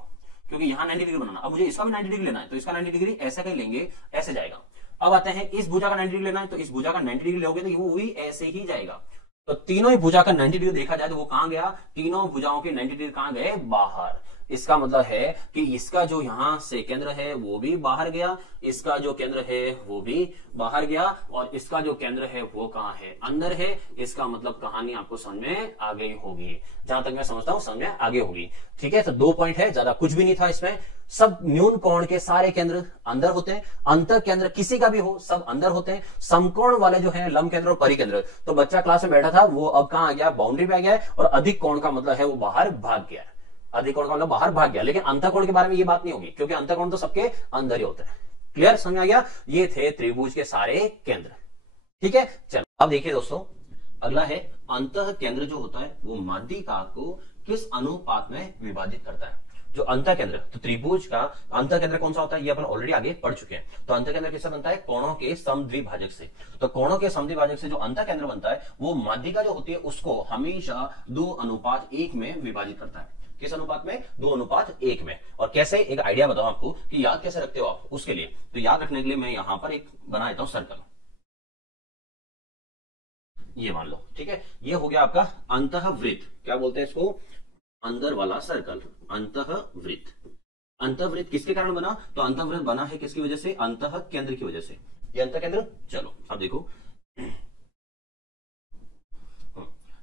क्योंकि यहां 90 डिग्री बनाना, अब मुझे इसका भी 90 डिग्री लेना है, तो इसका 90 डिग्री ऐसा कहीं लेंगे, ऐसे जाएगा। अब आते हैं इस भुजा का 90 डिग्री लेना है, तो इस भुजा का 90 डिग्री लोगे तो वो भी ऐसे ही जाएगा। तो तीनों ही भुजा का 90 डिग्री देखा जाए तो वो कहां गया, तीनों भुजाओं के 90 डिग्री कहां गए, बाहर। इसका मतलब है कि इसका जो यहां से केंद्र है वो भी बाहर गया, इसका जो केंद्र है वो भी बाहर गया, और इसका जो केंद्र है वो कहां है, अंदर है। इसका मतलब कहानी आपको समझ में आ गई होगी, जहां तक मैं समझता हूं समझ में आगे होगी। ठीक है, तो 2 पॉइंट है, ज्यादा कुछ भी नहीं था इसमें। सब न्यून कोण के सारे केंद्र अंदर होते हैं, अंत केंद्र किसी का भी हो सब अंदर होते हैं। समकोण वाले जो है लंब केंद्र और परिकेंद्र, तो बच्चा क्लास में बैठा था वो अब कहां आ गया, बाउंड्री पे आ गया है, और अधिक कोण का मतलब है वो बाहर भाग गया है, अधिक कोण का मतलब बाहर भाग गया। लेकिन अंतःकोण के बारे में ये बात नहीं होगी, क्योंकि अंतःकोण तो सबके अंदर ही होते हैं। क्लियर, समझ में आ गया? ये थे त्रिभुज के सारे केंद्र। ठीक है, चलो अब देखिए दोस्तों, अगला है अंतः केंद्र जो होता है वो माध्यिका को किस अनुपात में विभाजित करता है। जो अंतः केंद्र, तो त्रिभुज का अंतः केंद्र कौन सा होता है ये अपन ऑलरेडी आगे पढ़ चुके हैं। तो अंतः केंद्र किससे बनता है, कोणों के समद्विभाजक से। तो कोणों के समद्विभाजक से जो अंतः केंद्र बनता है वो माध्यिका जो होती है उसको हमेशा 2:1 में विभाजित करता है। किस अनुपात में, 2:1 में। और कैसे, एक आइडिया बताओ आपको कि याद कैसे रखते हो आप उसके लिए। तो याद रखने के लिए मैं यहां पर एक बना देता हूं सर्कल, ये मान लो। ठीक है, ये हो गया आपका अंतःवृत्त, क्या बोलते हैं इसको, अंदर वाला सर्कल, अंतःवृत्त। अंतःवृत्त किसके कारण बना, तो अंतःवृत्त बना है किसकी वजह से, अंतः केंद्र की वजह से। ये अंतः केंद्र, चलो अब देखो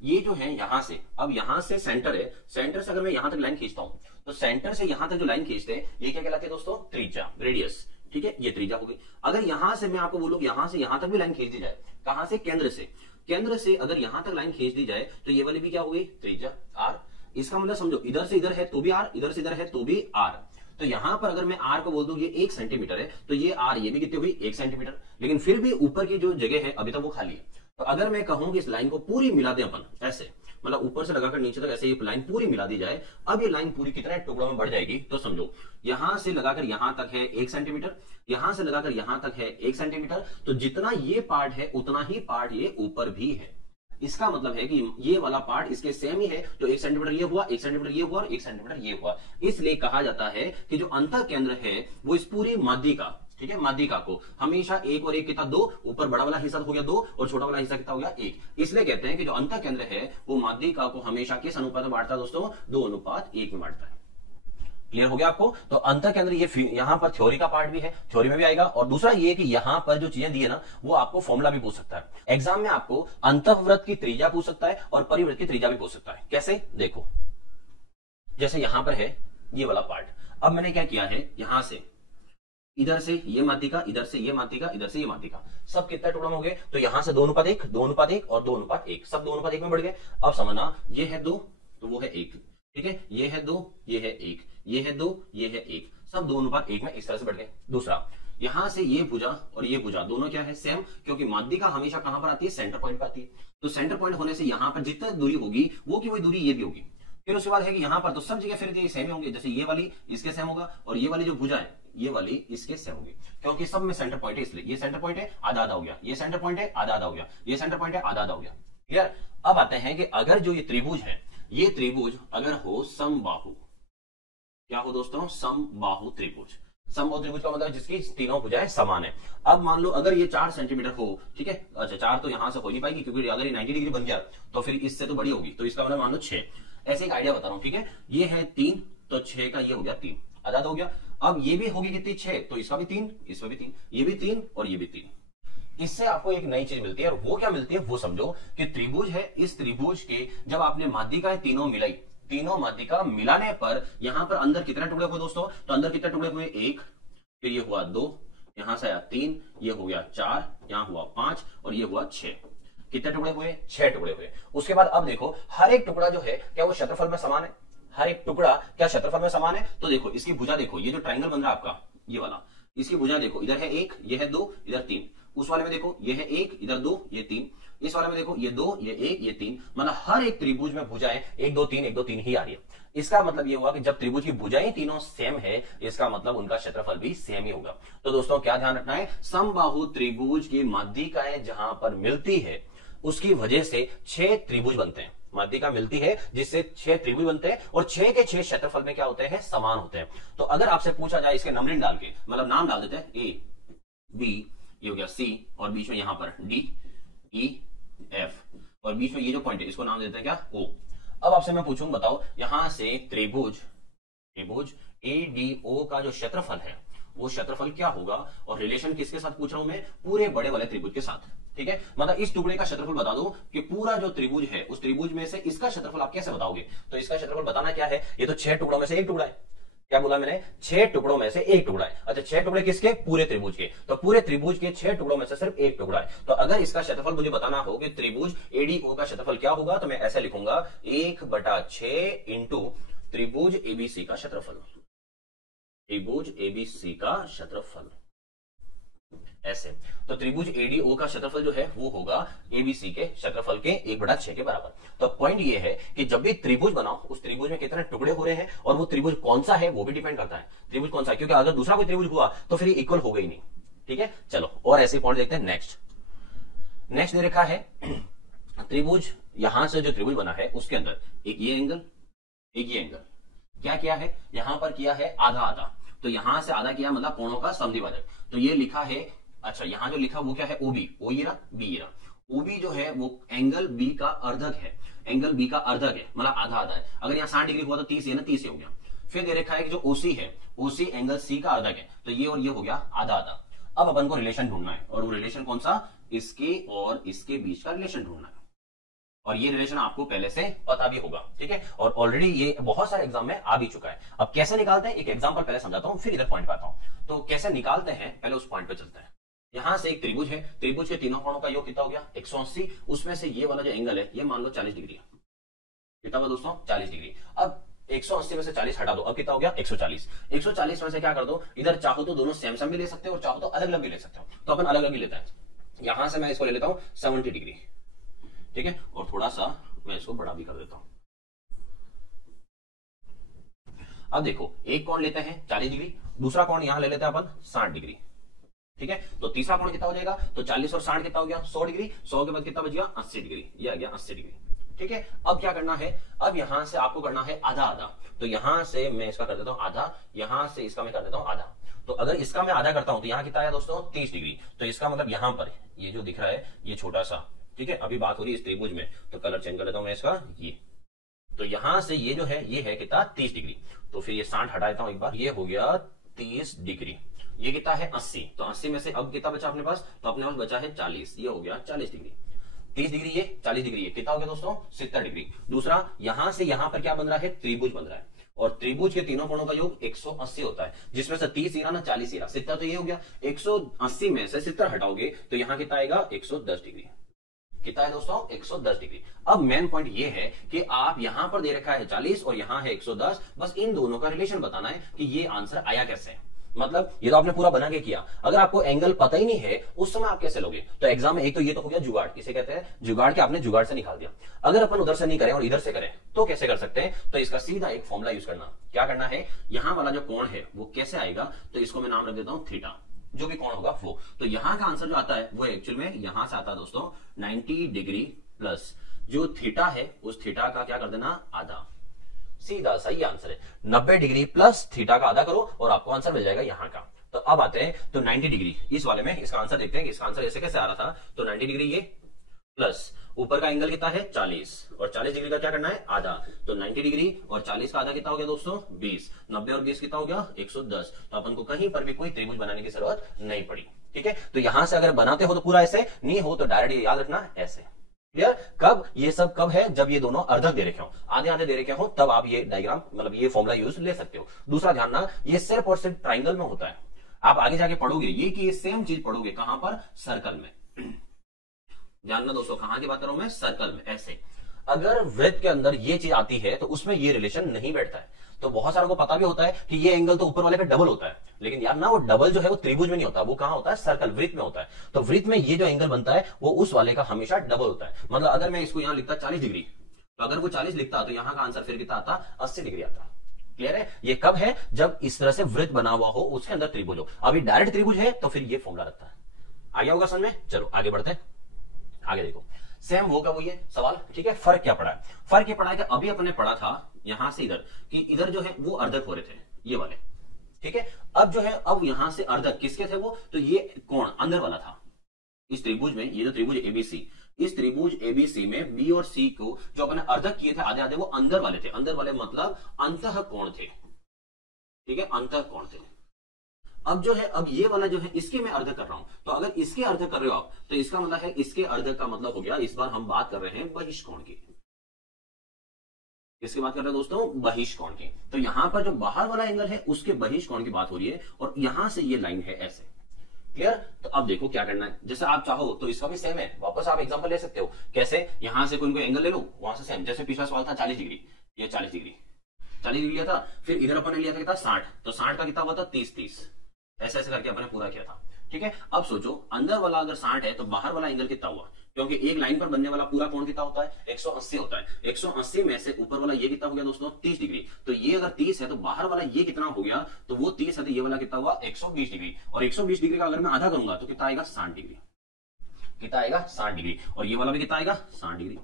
ये जो है यहां से, अब यहां से सेंटर है, सेंटर से अगर मैं यहां तक लाइन खींचता हूं तो सेंटर से यहां तक जो लाइन खींचते हैं ये क्या कहलाती है दोस्तों, त्रिज्या, रेडियस। ठीक है, ये त्रिज्या होगी। अगर यहां से मैं आपको बोलूं यहां से यहां तक भी लाइन खींच दी जाए, कहां से, केंद्र से, केंद्र से अगर यहां तक लाइन खींच दी जाए तो ये वाली भी क्या होगी, त्रिज्या आर। इसका मतलब समझो इधर से इधर है तो भी आर, इधर से इधर है तो भी आर। तो यहां पर अगर मैं आर को बोल दूं ये 1 सेंटीमीटर है, तो ये आर ये भी कितनी हुई, 1 सेंटीमीटर। लेकिन फिर भी ऊपर की जो जगह है अभी तक वो खाली है। तो अगर मैं कहूं कि इस लाइन को पूरी मिला दें अपन ऐसे, मतलब ऊपर से लगाकर नीचे तक ऐसे ये लाइन पूरी मिला दी जाए, अब ये लाइन पूरी कितने टुकड़ों में बढ़ जाएगी, तो समझो यहां से लगाकर यहां तक है 1 सेंटीमीटर, यहां से लगाकर यहां तक है 1 सेंटीमीटर। तो जितना ये पार्ट है उतना ही पार्ट ये ऊपर भी है। इसका मतलब है कि ये वाला पार्ट इसके सेम ही है, तो 1 सेंटीमीटर ये हुआ, 1 सेंटीमीटर ये हुआ और 1 सेंटीमीटर ये हुआ। इसलिए कहा जाता है कि जो अंतः केंद्र है वो इस पूरी माध्यिका, ठीक है, माध्यिका को हमेशा 1 और 1 कितना 2, ऊपर बड़ा वाला हिस्सा हो गया 2 और छोटा वाला हिस्सा कितना हो गया 1। इसलिए कहते हैं कि जो अंतः केंद्र है वो माध्यिका को हमेशा किस अनुपात में बांटता है दोस्तों, 2:1 में बांटता है। क्लियर हो गया आपको? तो अंतः केंद्र ये यहां पर थ्योरी का पार्ट भी है, थ्योरी में भी आएगा। और दूसरा ये कि यहां पर जो चीजें दी है ना वो आपको फॉर्मूला भी पूछ सकता है एग्जाम में, आपको अंतःवृत्त की त्रिज्या पूछ सकता है और परिवृत्त की त्रिज्या भी पूछ सकता है। कैसे, देखो जैसे यहां पर है ये वाला पार्ट, अब मैंने क्या किया है, यहां से इधर से ये माध्यिका, इधर से ये माध्यिका, इधर से ये माध्यिका, सब कितना टुकड़ा हो गए, तो यहां से 2:1, 2:1 और 2:1, सब 2:1 में बढ़ गए। अब समझना ये है 2 तो वो है 1, ठीक है, ये है 2 ये है 1, ये है 2 ये है 1, सब 2:1 में इस तरह से बढ़ गए। दूसरा, यहां से ये भुजा और ये भुजा दोनों क्या है, सेम, क्योंकि माध्यिका हमेशा कहां पर आती है, सेंटर पॉइंट पर आती है। तो सेंटर पॉइंट होने से यहां पर जितनी दूरी होगी वो की वही दूरी ये भी होगी। फिर उसके बाद है कि यहां पर तो सब जगह फिर ये सेम होंगे, जैसे ये वाली इसके सेम होगा और ये वाली जो भुजा है ये वाली इसके सेम होगी, क्योंकि सब में सेंटर पॉइंट है। इसलिए ये सेंटर पॉइंट है, आधा आधा हो गया, ये सेंटर पॉइंट है, आधा आधा हो गया, ये सेंटर पॉइंट है, आधा आधा हो गया। क्लियर? अब आते हैं कि अगर जो ये त्रिभुज है, ये त्रिभुज अगर हो समबाहु, क्या हो दोस्तों, समबाहु त्रिभुज। समबाहु त्रिभुज का मतलब जिसकी तीनों भुजाएं समान है। अब मान लो अगर ये 4 सेंटीमीटर हो, ठीक है, अच्छा 4 तो यहां से हो नहीं पाएगी क्योंकि अगर ये 90 डिग्री बन गया तो फिर इससे तो बड़ी होगी, तो इसका मतलब मान लो 6। ऐसे एक आइडिया बता रहा हूं, ठीक है, ये है 3 तो 6 का ये हो गया 3, आधा हो गया। अब ये भी होगी कितनी, 6, तो इसका भी 3, इसमें भी 3, ये भी 3 और ये भी 3। इससे आपको एक नई चीज मिलती है, और वो क्या मिलती है वो समझो कि त्रिभुज है, इस त्रिभुज के जब आपने माध्यिकाएं तीनों मिलाई, तीनों माध्यिका मिलाने पर यहां पर अंदर कितने टुकड़े हुए दोस्तों, तो अंदर कितने टुकड़े हुए, 1, फिर ये हुआ 2, यहां से आया 3, ये हो गया 4, यहां हुआ 5 और ये हुआ 6। कितने टुकड़े हुए, 6 टुकड़े हुए। उसके बाद अब देखो हर एक टुकड़ा जो है क्या वो क्षेत्रफल में समान है, हर एक टुकड़ा क्या क्षेत्रफल में समान है। तो देखो इसकी भुजा देखो, ये जो ट्रायंगल बन रहा है आपका ये वाला, इसकी भुजा देखो, इधर है 1, ये है 2, इधर 3, उस वाले में देखो ये है 1, इधर 2, ये 3, इस वाले में देखो ये 2, ये 1, ये 3, मतलब हर एक त्रिभुज में भुजाएं 1 2 3 1 2 3 ही आ रही है। इसका मतलब ये हुआ कि जब त्रिभुज की भुजाएं तीनों सेम है, इसका मतलब उनका क्षेत्रफल भी सेम ही होगा। तो दोस्तों क्या ध्यान रखना है, समबाहु त्रिभुज की माध्यिकाएं जहां पर मिलती है उसकी वजह से 6 त्रिभुज बनते हैं, माध्यिका मिलती है जिससे 6 त्रिभुज बनते हैं और 6 के 6 क्षेत्रफल में क्या होते हैं, समान होते हैं। तो अगर आपसे पूछा जाए इसके नंबरिंग डाल के, मतलब नाम डाल देते हैं ए बी, ये हो गया सी, और बीच में यहां पर डी ई एफ, और बीच में ये जो पॉइंट है इसको नाम देते हैं क्या, ओ। अब आपसे मैं पूछूं, बताओ यहां से त्रिभुज त्रिभुज एडीओ का जो क्षेत्रफल है वो क्षेत्रफल क्या होगा, और रिलेशन किसके साथ पूछ रहा हूं मैं, पूरे बड़े वाले त्रिभुज के साथ। ठीक है, मतलब इस टुकड़े का क्षेत्रफल बता दो कि पूरा जो त्रिभुज है उस त्रिभुज में से इसका क्षेत्रफल आप कैसे बताओगे। तो इसका क्षेत्रफल बताना क्या है, ये तो 6 टुकड़ों में से एक टुकड़ा है। क्या बोला मैंने, 6 टुकड़ों में से एक टुकड़ा है। अच्छा 6 टुकड़े किसके, पूरे त्रिभुज के। तो पूरे त्रिभुज के 6 टुकड़ों में से सिर्फ एक टुकड़ा है। तो अगर इसका क्षेत्रफल मुझे बताना हो कि त्रिभुज एडीओ का क्षेत्रफल क्या होगा, तो मैं ऐसे लिखूंगा 1/6 इंटू त्रिभुज एबीसी का क्षेत्रफल, त्रिभुज एबीसी का क्षेत्रफल ऐसे। तो त्रिभुज एडीओ का क्षेत्रफल जो है वो होगा एबीसी के क्षेत्रफल के 1/6 के बराबर। तो पॉइंट ये है कि जब भी त्रिभुज बनाओ उस त्रिभुज में कितने टुकड़े हो रहे हैं और वो त्रिभुज कौन सा है वो भी डिपेंड करता है, त्रिभुज कौन सा है, क्योंकि अगर दूसरा कोई त्रिभुज हुआ तो फिर इक्वल होगा ही नहीं। ठीक है, चलो और ऐसे पॉइंट देखते हैं। नेक्स्ट दे रखा है त्रिभुज, यहां से जो त्रिभुज बना है उसके अंदर एक ये एंगल, एक ये एंगल, क्या किया है यहां पर, किया है आधा आधा। तो यहां से आधा किया मतलब कोणों का समद्विभाजक। तो ये लिखा है, अच्छा यहां जो लिखा वो क्या है, ओबी, ओ ये रहा, बी ये रहा। ओबी जो है वो एंगल बी का अर्धक है, एंगल बी का अर्धक है मतलब आधा आधा है। अगर यहाँ 60 डिग्री हुआ तो 30 है ना, 30 हो गया। फिर दे रखा है कि जो ओसी है, ओसी एंगल सी का अर्धक है, तो ये और ये हो गया आधा आधा। अब अपन को रिलेशन ढूंढना है, और वो रिलेशन कौन सा, इसके और इसके बीच का रिलेशन ढूंढना है। और ये रिलेशन आपको पहले से पता भी होगा। ठीक है, और ऑलरेडी ये बहुत सारे एग्जाम में आ भी चुका है। अब कैसे निकालते हैं, एक एग्जांपल पहले समझाता हूं फिर इधर पॉइंट पे आता हूं। तो कैसे निकालते हैं पहले उस पॉइंट पे चलते हैं। यहां से एक त्रिभुज है, त्रिभुज के तीनों कोणों का योग कितना हो गया 180। उसमें से ये वाला जो एंगल है ये मान लो 40 डिग्री है। कितना हुआ दोस्तों, 40 डिग्री। अब 180 में से 40 हटा दो, अब कितना हो गया 140। 140 में से क्या कर दो, इधर चाहो तो दोनों सेम सेम भी ले सकते हो और चाहो तो अलग अलग भी ले सकते हो। तो अपन अलग अलग ही लेते हैं। यहां से मैं इसको ले लेता हूं 70 डिग्री। ठीक है, और थोड़ा सा मैं इसको बड़ा भी कर देता हूं। अब देखो एक कोण लेते हैं 40 डिग्री, दूसरा कोण यहां ले लेते हैं अपन 60 डिग्री। ठीक है, तो तीसरा कोण कितना हो जाएगा, तो 40 और 60 कितना हो गया 100 डिग्री। 100 के बाद कितना बच गया 80 डिग्री, ये आ गया 80 डिग्री। ठीक है, अब क्या करना है, अब यहां से आपको करना है आधा आधा। तो यहां से मैं इसका कर देता हूं आधा, यहां से इसका मैं कर देता हूं आधा। तो अगर इसका मैं आधा करता हूं तो यहां कितना आया दोस्तों 30 डिग्री। तो इसका मतलब यहां पर ये जो दिख रहा है ये छोटा सा, ठीक है, अभी बात हो रही है इस त्रिभुज में, तो कलर चेंज कर देता हूं मैं इसका, ये तो यहां से ये जो है ये है कितना 30 डिग्री। तो फिर ये 60 हटा देता हूं एक बार, ये हो गया 30 डिग्री। ये कितना है 80, तो 80 में से अब कितना बचा अपने पास, तो अपने पास बचा है 40, ये हो गया 40 डिग्री। 30 डिग्री ये 40 डिग्री ये कितना हो गया दोस्तों 70 डिग्री। दूसरा यहां से यहां पर क्या बन रहा है, त्रिभुज बन रहा है, और त्रिभुज के तीनों कोणों का योग 180 होता है, जिसमें से 30 हीरा ना 40 हीरा 70, तो ये हो गया 180 में से 70 हटाओगे तो यहां कितना आएगा 110 डिग्री। कितना है दोस्तों 110 डिग्री। अब मेन पॉइंट ये है कि आप यहां पर दे रखा है 40 और यहां है 110, बस इन दोनों का रिलेशन बताना है कि ये आंसर आया कैसे। मतलब ये तो आपने पूरा बना के किया, अगर आपको एंगल पता ही नहीं है उस समय आप कैसे लोगे। तो एग्जाम में एक तो ये तो हो गया जुगाड़, इसे कहते हैं जुगाड़ के आपने जुगाड़ से निकाल दिया। अगर अपन उधर से नहीं करें और इधर से करें तो कैसे कर सकते हैं, तो इसका सीधा एक फॉर्मूला यूज करना। क्या करना है, यहां वाला जो कोण है वो कैसे आएगा, तो इसको मैं नाम रख देता हूं थीटा, जो भी कोण होगा वो। तो यहां का आंसर जो आता है वो एक्चुअल में यहां से आता है दोस्तों 90 डिग्री प्लस जो थीटा है उस थीटा का क्या कर देना आधा, सीधा सही आंसर है। 90 डिग्री प्लस थीटा का आधा करो और आपको आंसर मिल जाएगा यहां का। तो अब आते हैं तो 90 डिग्री इस वाले में इसका आंसर देखते हैं कि इसका आंसर ऐसे कैसे आ रहा था। तो 90 डिग्री ये प्लस ऊपर का एंगल कितना है 40 और 40 डिग्री का क्या करना है आधा। तो 90 डिग्री और 40 का आधा कितना हो गया दोस्तों 20, 90 और 20 कितना हो गया 110। तो अपन को कहीं पर भी कोई त्रिभुज बनाने की जरूरत नहीं पड़ी। ठीक है, तो यहां से अगर बनाते हो तो पूरा ऐसे, नहीं हो तो डायरेक्ट याद रखना ऐसे। क्लियर, कब ये सब कब है, जब ये दोनों अर्धक दे रखे हो, आधे आधे दे रखे हो, तब आप ये डायग्राम मतलब ये फॉर्मूला यूज ले सकते हो। दूसरा ध्यान ना, ये सिर्फ और सिर्फ ट्राइंगल में होता है, आप आगे जाके पढ़ोगे ये कि ये सेम चीज पढ़ोगे कहां पर, सर्कल में। ध्यान ना दोस्तों, कहां की बात कर रहा हूं मैं, सर्कल में। ऐसे अगर वृत्त के अंदर ये चीज आती है तो उसमें ये रिलेशन नहीं बैठता है। तो बहुत सारों को पता भी होता है कि ये एंगल तो ऊपर वाले का डबल होता है, लेकिन यार ना वो डबल जो है वो त्रिभुज में नहीं होता, वो कहां होता है सर्कल, वृत्त में होता है। तो वृत्त में ये जो एंगल बनता है वो उस वाले का हमेशा डबल होता है। मतलब अगर मैं इसको यहां लिखता 40 डिग्री, तो अगर वो 40 लिखता तो यहां का आंसर फिर कितना आता 80 डिग्री आता। क्लियर है, ये कब है, जब इस तरह से वृत्त बना हुआ हो, उसके अंदर त्रिभुज हो। अभी डायरेक्ट त्रिभुज है तो फिर ये फॉर्मूला रखता है। आ गया होगा समझ में। चलो आगे बढ़ते हैं, आगे देखो सेम वो का वो ये सवाल। ठीक है, फर्क क्या पड़ा है, फर्क ये पड़ा है कि अभी अपने पढ़ा था यहां से इधर कि इधर जो है वो अर्धक हो रहे थे ये वाले। ठीक है, अब जो है अब यहां से अर्धक किसके थे वो, तो ये कोण अंदर वाला था इस त्रिभुज में। ये जो त्रिभुज एबीसी, इस त्रिभुज एबीसी में बी और सी को जो अपने अर्धक किए थे आधे आधे, वो अंदर वाले थे। अंदर वाले मतलब अंतः कोण थे। ठीक है, अंतः कोण थे। अब जो है, अब ये वाला जो है इसके मैं अर्ध कर रहा हूं, तो अगर इसके अर्ध कर रहे हो आप तो इसका मतलब है इसके अर्ध का मतलब हो गया, इस बार हम बात कर रहे हैं बहिष्कोण की। किसकी बात कर रहे हैं दोस्तों? बहिष्कोण की। तो यहां पर जो बाहर वाला एंगल है उसके बहिष्कोण की बात हो रही है, और यहां से ये लाइन है ऐसे। क्लियर? तो अब देखो क्या करना है, जैसे आप चाहो तो इसका भी सेम है, वापस आप एग्जांपल ले सकते हो। कैसे? यहां से कोई एंगल ले लो, वहां से सेम, जैसे पिछला सवाल था 40 डिग्री, ये 40 डिग्री लिया था, फिर इधर अपन ने लिया था कितना 60, तो 60 का कितना हुआ था 30, ऐसे ऐसे करके अपने पूरा किया था। ठीक है, अब सोचो अंदर वाला अगर 60 है तो बाहर वाला एंगल कितना हुआ, क्योंकि एक लाइन पर बनने वाला पूरा कोण कितना होता है 180 होता है। 180 में से ऊपर वाला ये कितना हो गया दोस्तों 30 डिग्री, तो ये अगर 30 है तो बाहर वाला ये कितना हो गया, तो वो 30 है तो ये वाला कितना हुआ 120 डिग्री, और 120 डिग्री का अगर मैं आधा करूंगा तो कितना आएगा 60 डिग्री, कितना आएगा 60 डिग्री, और ये वाला भी कितना आएगा 60 डिग्री।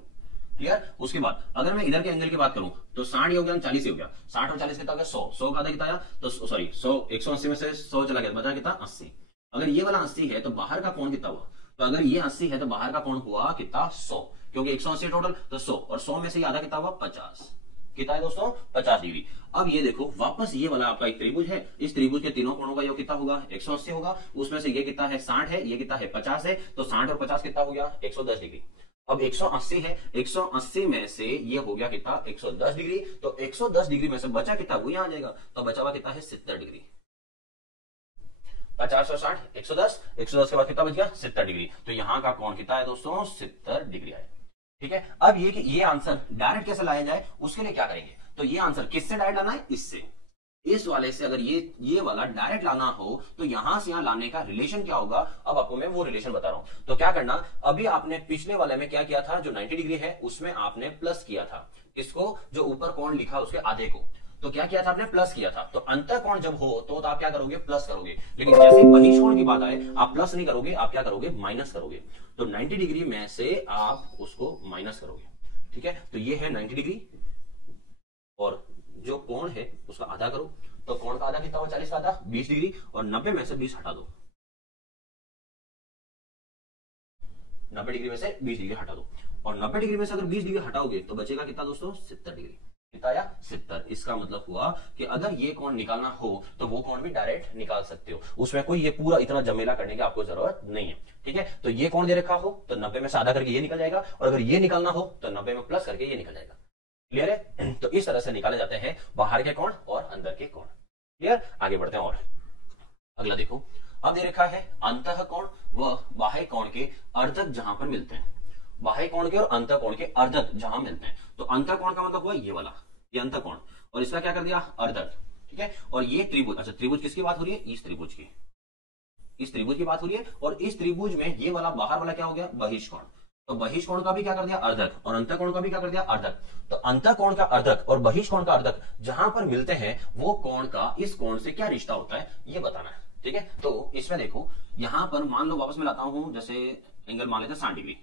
क्लियर? उसके बाद अगर मैं इधर के एंगल की बात करूं तो 60 हो गया 40 हो गया, 60 और 40 कितना हो गया 100 का आधा कितना आया, तो सॉरी 180 में से 100 चला गया, बचा कितना 80। अगर ये वाला 80 है तो बाहर का कोण कितना हुआ, तो अगर ये 80 है तो बाहर का कोण हुआ कितना 100, क्योंकि 180 टोटल, तो 100 और 100 में से ये आधा कितना हुआ 50, कितना है दोस्तों 50 डिग्री। अब ये देखो वापस ये वाला आपका एक त्रिभुज है, इस त्रिभुज के तीनों कोणों का योग कितना होगा 180 होगा, उसमें से ये कितना है 60 है, ये कितना है 50 है, तो 60 और 50 कितना हो गया 110 डिग्री। अब 180 है, 180 में से ये हो गया कितना 110 डिग्री, तो 110 डिग्री में से बचा कितना वो यहां आ जाएगा, तो बचा हुआ कितना है 70 डिग्री। 50 और 60 110, 110 के बाद कितना बच गया 70 डिग्री, तो यहां का कोण कितना है दोस्तों 70 डिग्री आया। ठीक है, अब ये कि ये आंसर डायरेक्ट कैसे लाया जाए उसके लिए क्या करेंगे, तो ये आंसर किससे डायरेक्ट लाना है, इससे, इस वाले से अगर ये वाला डायरेक्ट लाना हो तो यहां से यहां लाने का रिलेशन क्या होगा, अब आपको मैं वो रिलेशन बता रहा हूं। तो क्या करना, अभी आपने पिछले वाले में क्या किया था, जो 90 डिग्री है उसमें आपने प्लस किया था, इसको जो ऊपर कोण लिखा उसके आधे को, तो क्या किया था आपने प्लस किया था। तो अंतर कोण जब हो तो आप क्या करोगे प्लस करोगे, लेकिन जैसे ही बहिष्कोण की बात आए आप प्लस नहीं करोगे, आप क्या करोगे माइनस करोगे। तो 90 डिग्री में से आप उसको माइनस करोगे। ठीक है, तो ये है 90 डिग्री, और जो कोण है उसका आधा करो, तो कोण का आधा कितना हुआ 40 का आधा 20 डिग्री, और 90 में से 20 हटा दो, 90 डिग्री में से 20 डिग्री हटा दो, और 90 डिग्री में से अगर 20 डिग्री हटाओगे तो बचेगा कितना दोस्तों 70 डिग्री, कितना आया 70। इसका मतलब हुआ कि अगर ये कोण निकालना हो तो वो कोण भी डायरेक्ट निकाल सकते हो, उसमें कोई ये पूरा इतना जमेला करने की आपको जरूरत नहीं है। ठीक है, तो ये कोण दे रखा हो तो 90 में से आधा करके ये निकल जाएगा, और अगर ये निकालना हो तो 90 में प्लस करके ये निकल जाएगा। क्लियर है? तो इस तरह से निकाले जाते हैं बाहर के कोण और अंदर के कोण। क्लियर? आगे बढ़ते हैं, और अगला देखो, अब दे रखा है अंतः कोण व बाह्य कोण के अर्धक जहां पर मिलते हैं, बाह्य कोण के और अंतः कोण के अर्धक जहां मिलते हैं। तो अंतः कोण का मतलब हुआ ये वाला, ये अंतः कोण, और इसका क्या कर दिया अर्धक। ठीक है, और ये त्रिभुज, अच्छा त्रिभुज किसकी बात हो रही है, इस त्रिभुज की, इस त्रिभुज की बात हो रही है, और इस त्रिभुज में ये वाला बाहर वाला क्या हो गया बहिष्कोण, तो बहिष्कोण का भी क्या कर दिया अर्धक, और अंतःकोण का भी क्या कर दिया अर्धक। तो अंतःकोण का अर्धक और बहिष्कोण का अर्धक जहां पर मिलते हैं वो कोण का इस कोण से क्या रिश्ता होता है ये बताना है। ठीक है, तो इसमें देखो यहां पर मान लो वापस मैं लाता हूं, जैसे एंगल मान लेते हैं 60 डिग्री,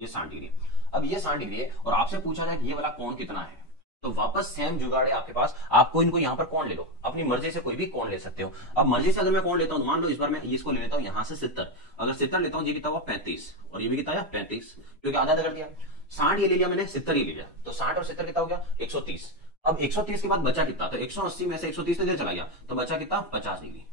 ये 60 डिग्री, अब ये 60 डिग्री है और आपसे पूछा जाए कि ये वाला कोण कितना है, तो वापस सेम जुगाड़ है आपके पास, आपको इनको यहां पर कोण ले लो, अपनी मर्जी से कोई भी कोण ले सकते हो। अब मर्जी से अगर मैं कोण लेता हूं, मान लो इस बार मैं इसको ले लेता हूं यहां से 70, अगर 70 लेता हूं ये कितना हुआ 35, और ये भी कितना आया 35, क्योंकि आधा कर दिया। 60 ये ले लिया मैंने, 70 ये ले लिया, तो 60 और 70 कितना हो गया 130। अब 130 के बाद बचा कितना, तो 180 में से 130 इधर चला गया, तो बचा कितना 50 डिग्री।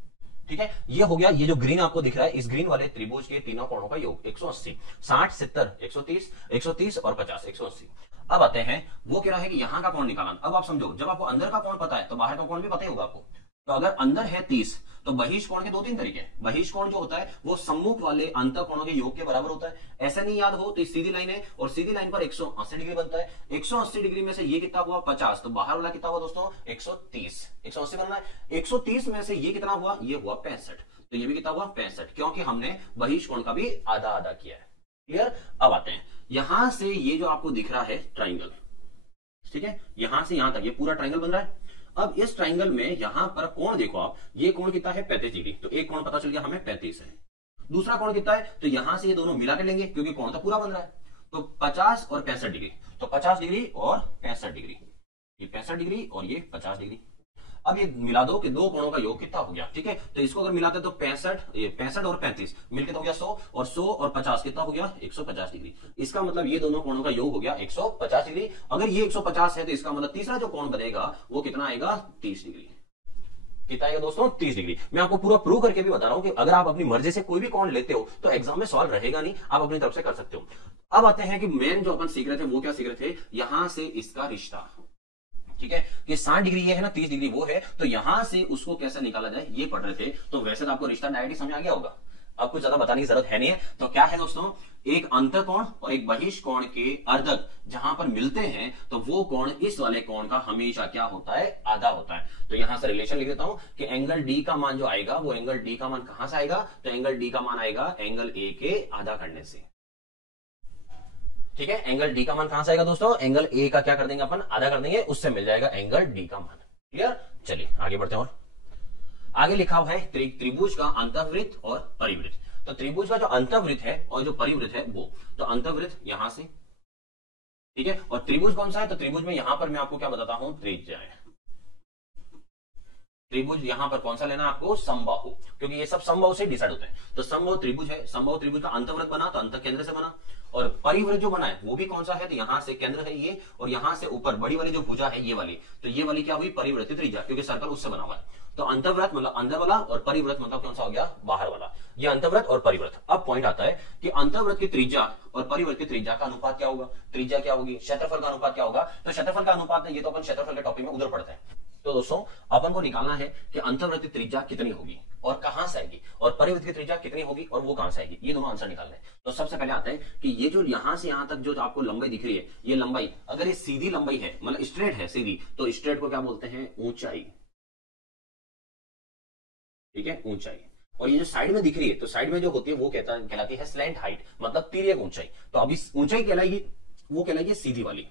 ठीक है, ये हो गया, ये जो ग्रीन आपको दिख रहा है इस ग्रीन वाले त्रिभुज के तीनों कोणों का योग 180, 60 70 130, 130 और 50 180। अब आते हैं, वो कह रहा है कि यहां का कोण निकालना। अब आप समझो, जब आपको अंदर का कोण पता है तो बाहर का कोण भी पता ही होगा आपको। तो अगर अंदर है 30 तो बहिष्कोण के 2-3 तरीके हैं। बहिष्कोण जो होता है वो सम्मुख वाले अंतः कोणों के योग के बराबर होता है। ऐसा नहीं याद हो तो सीधी लाइन है और सीधी लाइन पर 180 डिग्री बनता है। 180 डिग्री में से ये कितना हुआ 50, तो बाहर वाला कितना हुआ दोस्तों 130, 180 बनना है। 130 में से ये कितना हुआ, ये हुआ 65, तो ये भी कितना हुआ 65, क्योंकि हमने बहिष्कोण का भी आधा आधा किया है। क्लियर? अब आते हैं, यहां से ये जो आपको दिख रहा है ट्राइंगल, ठीक है, यहां से यहां तक ये पूरा ट्राइंगल बन रहा है। अब इस ट्राइंगल में यहां पर कोण देखो आप, ये कोण कितना है 35 डिग्री, तो एक कोण पता चल गया हमें 35 है। दूसरा कोण कितना है, तो यहां से ये दोनों मिला के लेंगे क्योंकि कोण तो पूरा बन रहा है, तो 50 और 65 डिग्री, तो 50 डिग्री और 65 डिग्री, ये 65 डिग्री और ये 50 डिग्री। अब ये मिला दो कि दो कोणों का योग कितना हो गया, ठीक है, तो इसको अगर मिलाते तो 65 और 35 मिलकर तो हो गया 100, और 100 और 50 कितना हो गया 150 डिग्री। इसका मतलब ये दोनों कोणों का योग हो गया 150 डिग्री। अगर ये 150 है तो इसका मतलब तीसरा जो कोण बनेगा वो कितना आएगा 30 डिग्री। कितना आएगा दोस्तों 30 डिग्री। मैं आपको पूरा प्रूव करके भी बता रहा हूं कि अगर आप अपनी मर्जी से कोई भी कोण लेते हो तो एग्जाम में सवाल रहेगा नहीं, आप अपनी तरफ से कर सकते हो। अब आते हैं कि मेन जो अपन सीख रहे थे वो क्या सीख रहे थे, यहां से इसका रिश्ता, ठीक है, कि 60 डिग्री ये है ना, 30 डिग्री वो है, तो यहां से उसको कैसे निकाला जाए ये पढ़ रहे थे। तो वैसे तो आपको रिश्ता डायरेक्ट समझ आ गया होगा, आपको ज्यादा बताने की जरूरत है नहीं है। तो क्या है दोस्तों, एक अंतःकोण और एक बहिष्कोण के अर्धक जहां पर मिलते हैं तो वो कोण इस वाले कोण का हमेशा क्या होता है, आधा होता है। तो यहां से रिलेशन लिख देता हूं कि एंगल डी का मान जो आएगा वो एंगल डी का मान कहां से आएगा, तो एंगल डी का मान आएगा एंगल ए के आधा करने से। ठीक है, एंगल डी का मान कहां से आएगा दोस्तों, एंगल ए का क्या कर देंगे अपन, आधा कर देंगे, उससे मिल जाएगा एंगल डी का मान। क्लियर, चलिए आगे बढ़ते हैं। और आगे लिखा हुआ है त्रिभुज का अंतःवृत्त और परिवृत्त। तो त्रिभुज का जो अंतःवृत्त है और जो परिवृत्त है वो, तो अंतःवृत्त यहां से, ठीक है, और त्रिभुज कौन सा है, तो त्रिभुज में यहां पर मैं आपको क्या बताता हूं, त्रिज्या है। त्रिभुज यहां पर कौन सा लेना है आपको, समबाहु, क्योंकि ये सब समबाहु से डिसाइड होते हैं। तो समबाहु त्रिभुज है, समबाहु त्रिभुज का अंतःवृत्त बना तो अंत केंद्र से बना, और परिवृत्त जो बना है वो भी कौन सा है, तो यहां से केंद्र है ये, और यहां से ऊपर बड़ी वाली जो भुजा है ये वाली, तो ये वाली क्या हुई, परिवृत्त त्रिज्या, क्योंकि सर्कल उससे बना हुआ है। तो अंतःवृत्त मतलब अंदर वाला और परिवृत्त मतलब कौन सा हो गया, बाहर वाला। ये अंतःवृत्त और परिवृत्त। अब पॉइंट आता है कि अंतःवृत्त की त्रिज्या और परिवृत्त की त्रिज्या का अनुपात क्या होगा, त्रिज्या क्या होगी, क्षेत्रफल का अनुपात क्या होगा। तो क्षेत्रफल का अनुपात, ये तो अपन क्षेत्रफल के टॉपिक में उधर पढ़ते हैं। तो दोस्तों अपन को निकालना है कि अंतःवृत्त की त्रिज्या कितनी होगी और कहां से आएगी, और परिवृत्त की त्रिज्या कितनी होगी और वो कहां से आएगी, ये दोनों आंसर निकालने हैं। तो सबसे पहले आता है कि ये जो यहां से यहां तक जो आपको लंबाई दिख रही है, ये लंबाई अगर ये सीधी लंबाई है, मतलब स्ट्रेट है सीधी, तो स्ट्रेट को क्या बोलते हैं, ऊंचाई। ठीक है, ऊंचाई। और ये जो साइड में दिख रही है, तो साइड में जो होती है वो कहलाती है स्लैंट हाइट, मतलब तिर्यक ऊंचाई। तो अभी ऊंचाई कहलाएगी, वो कहलाएगी सीधी वाली,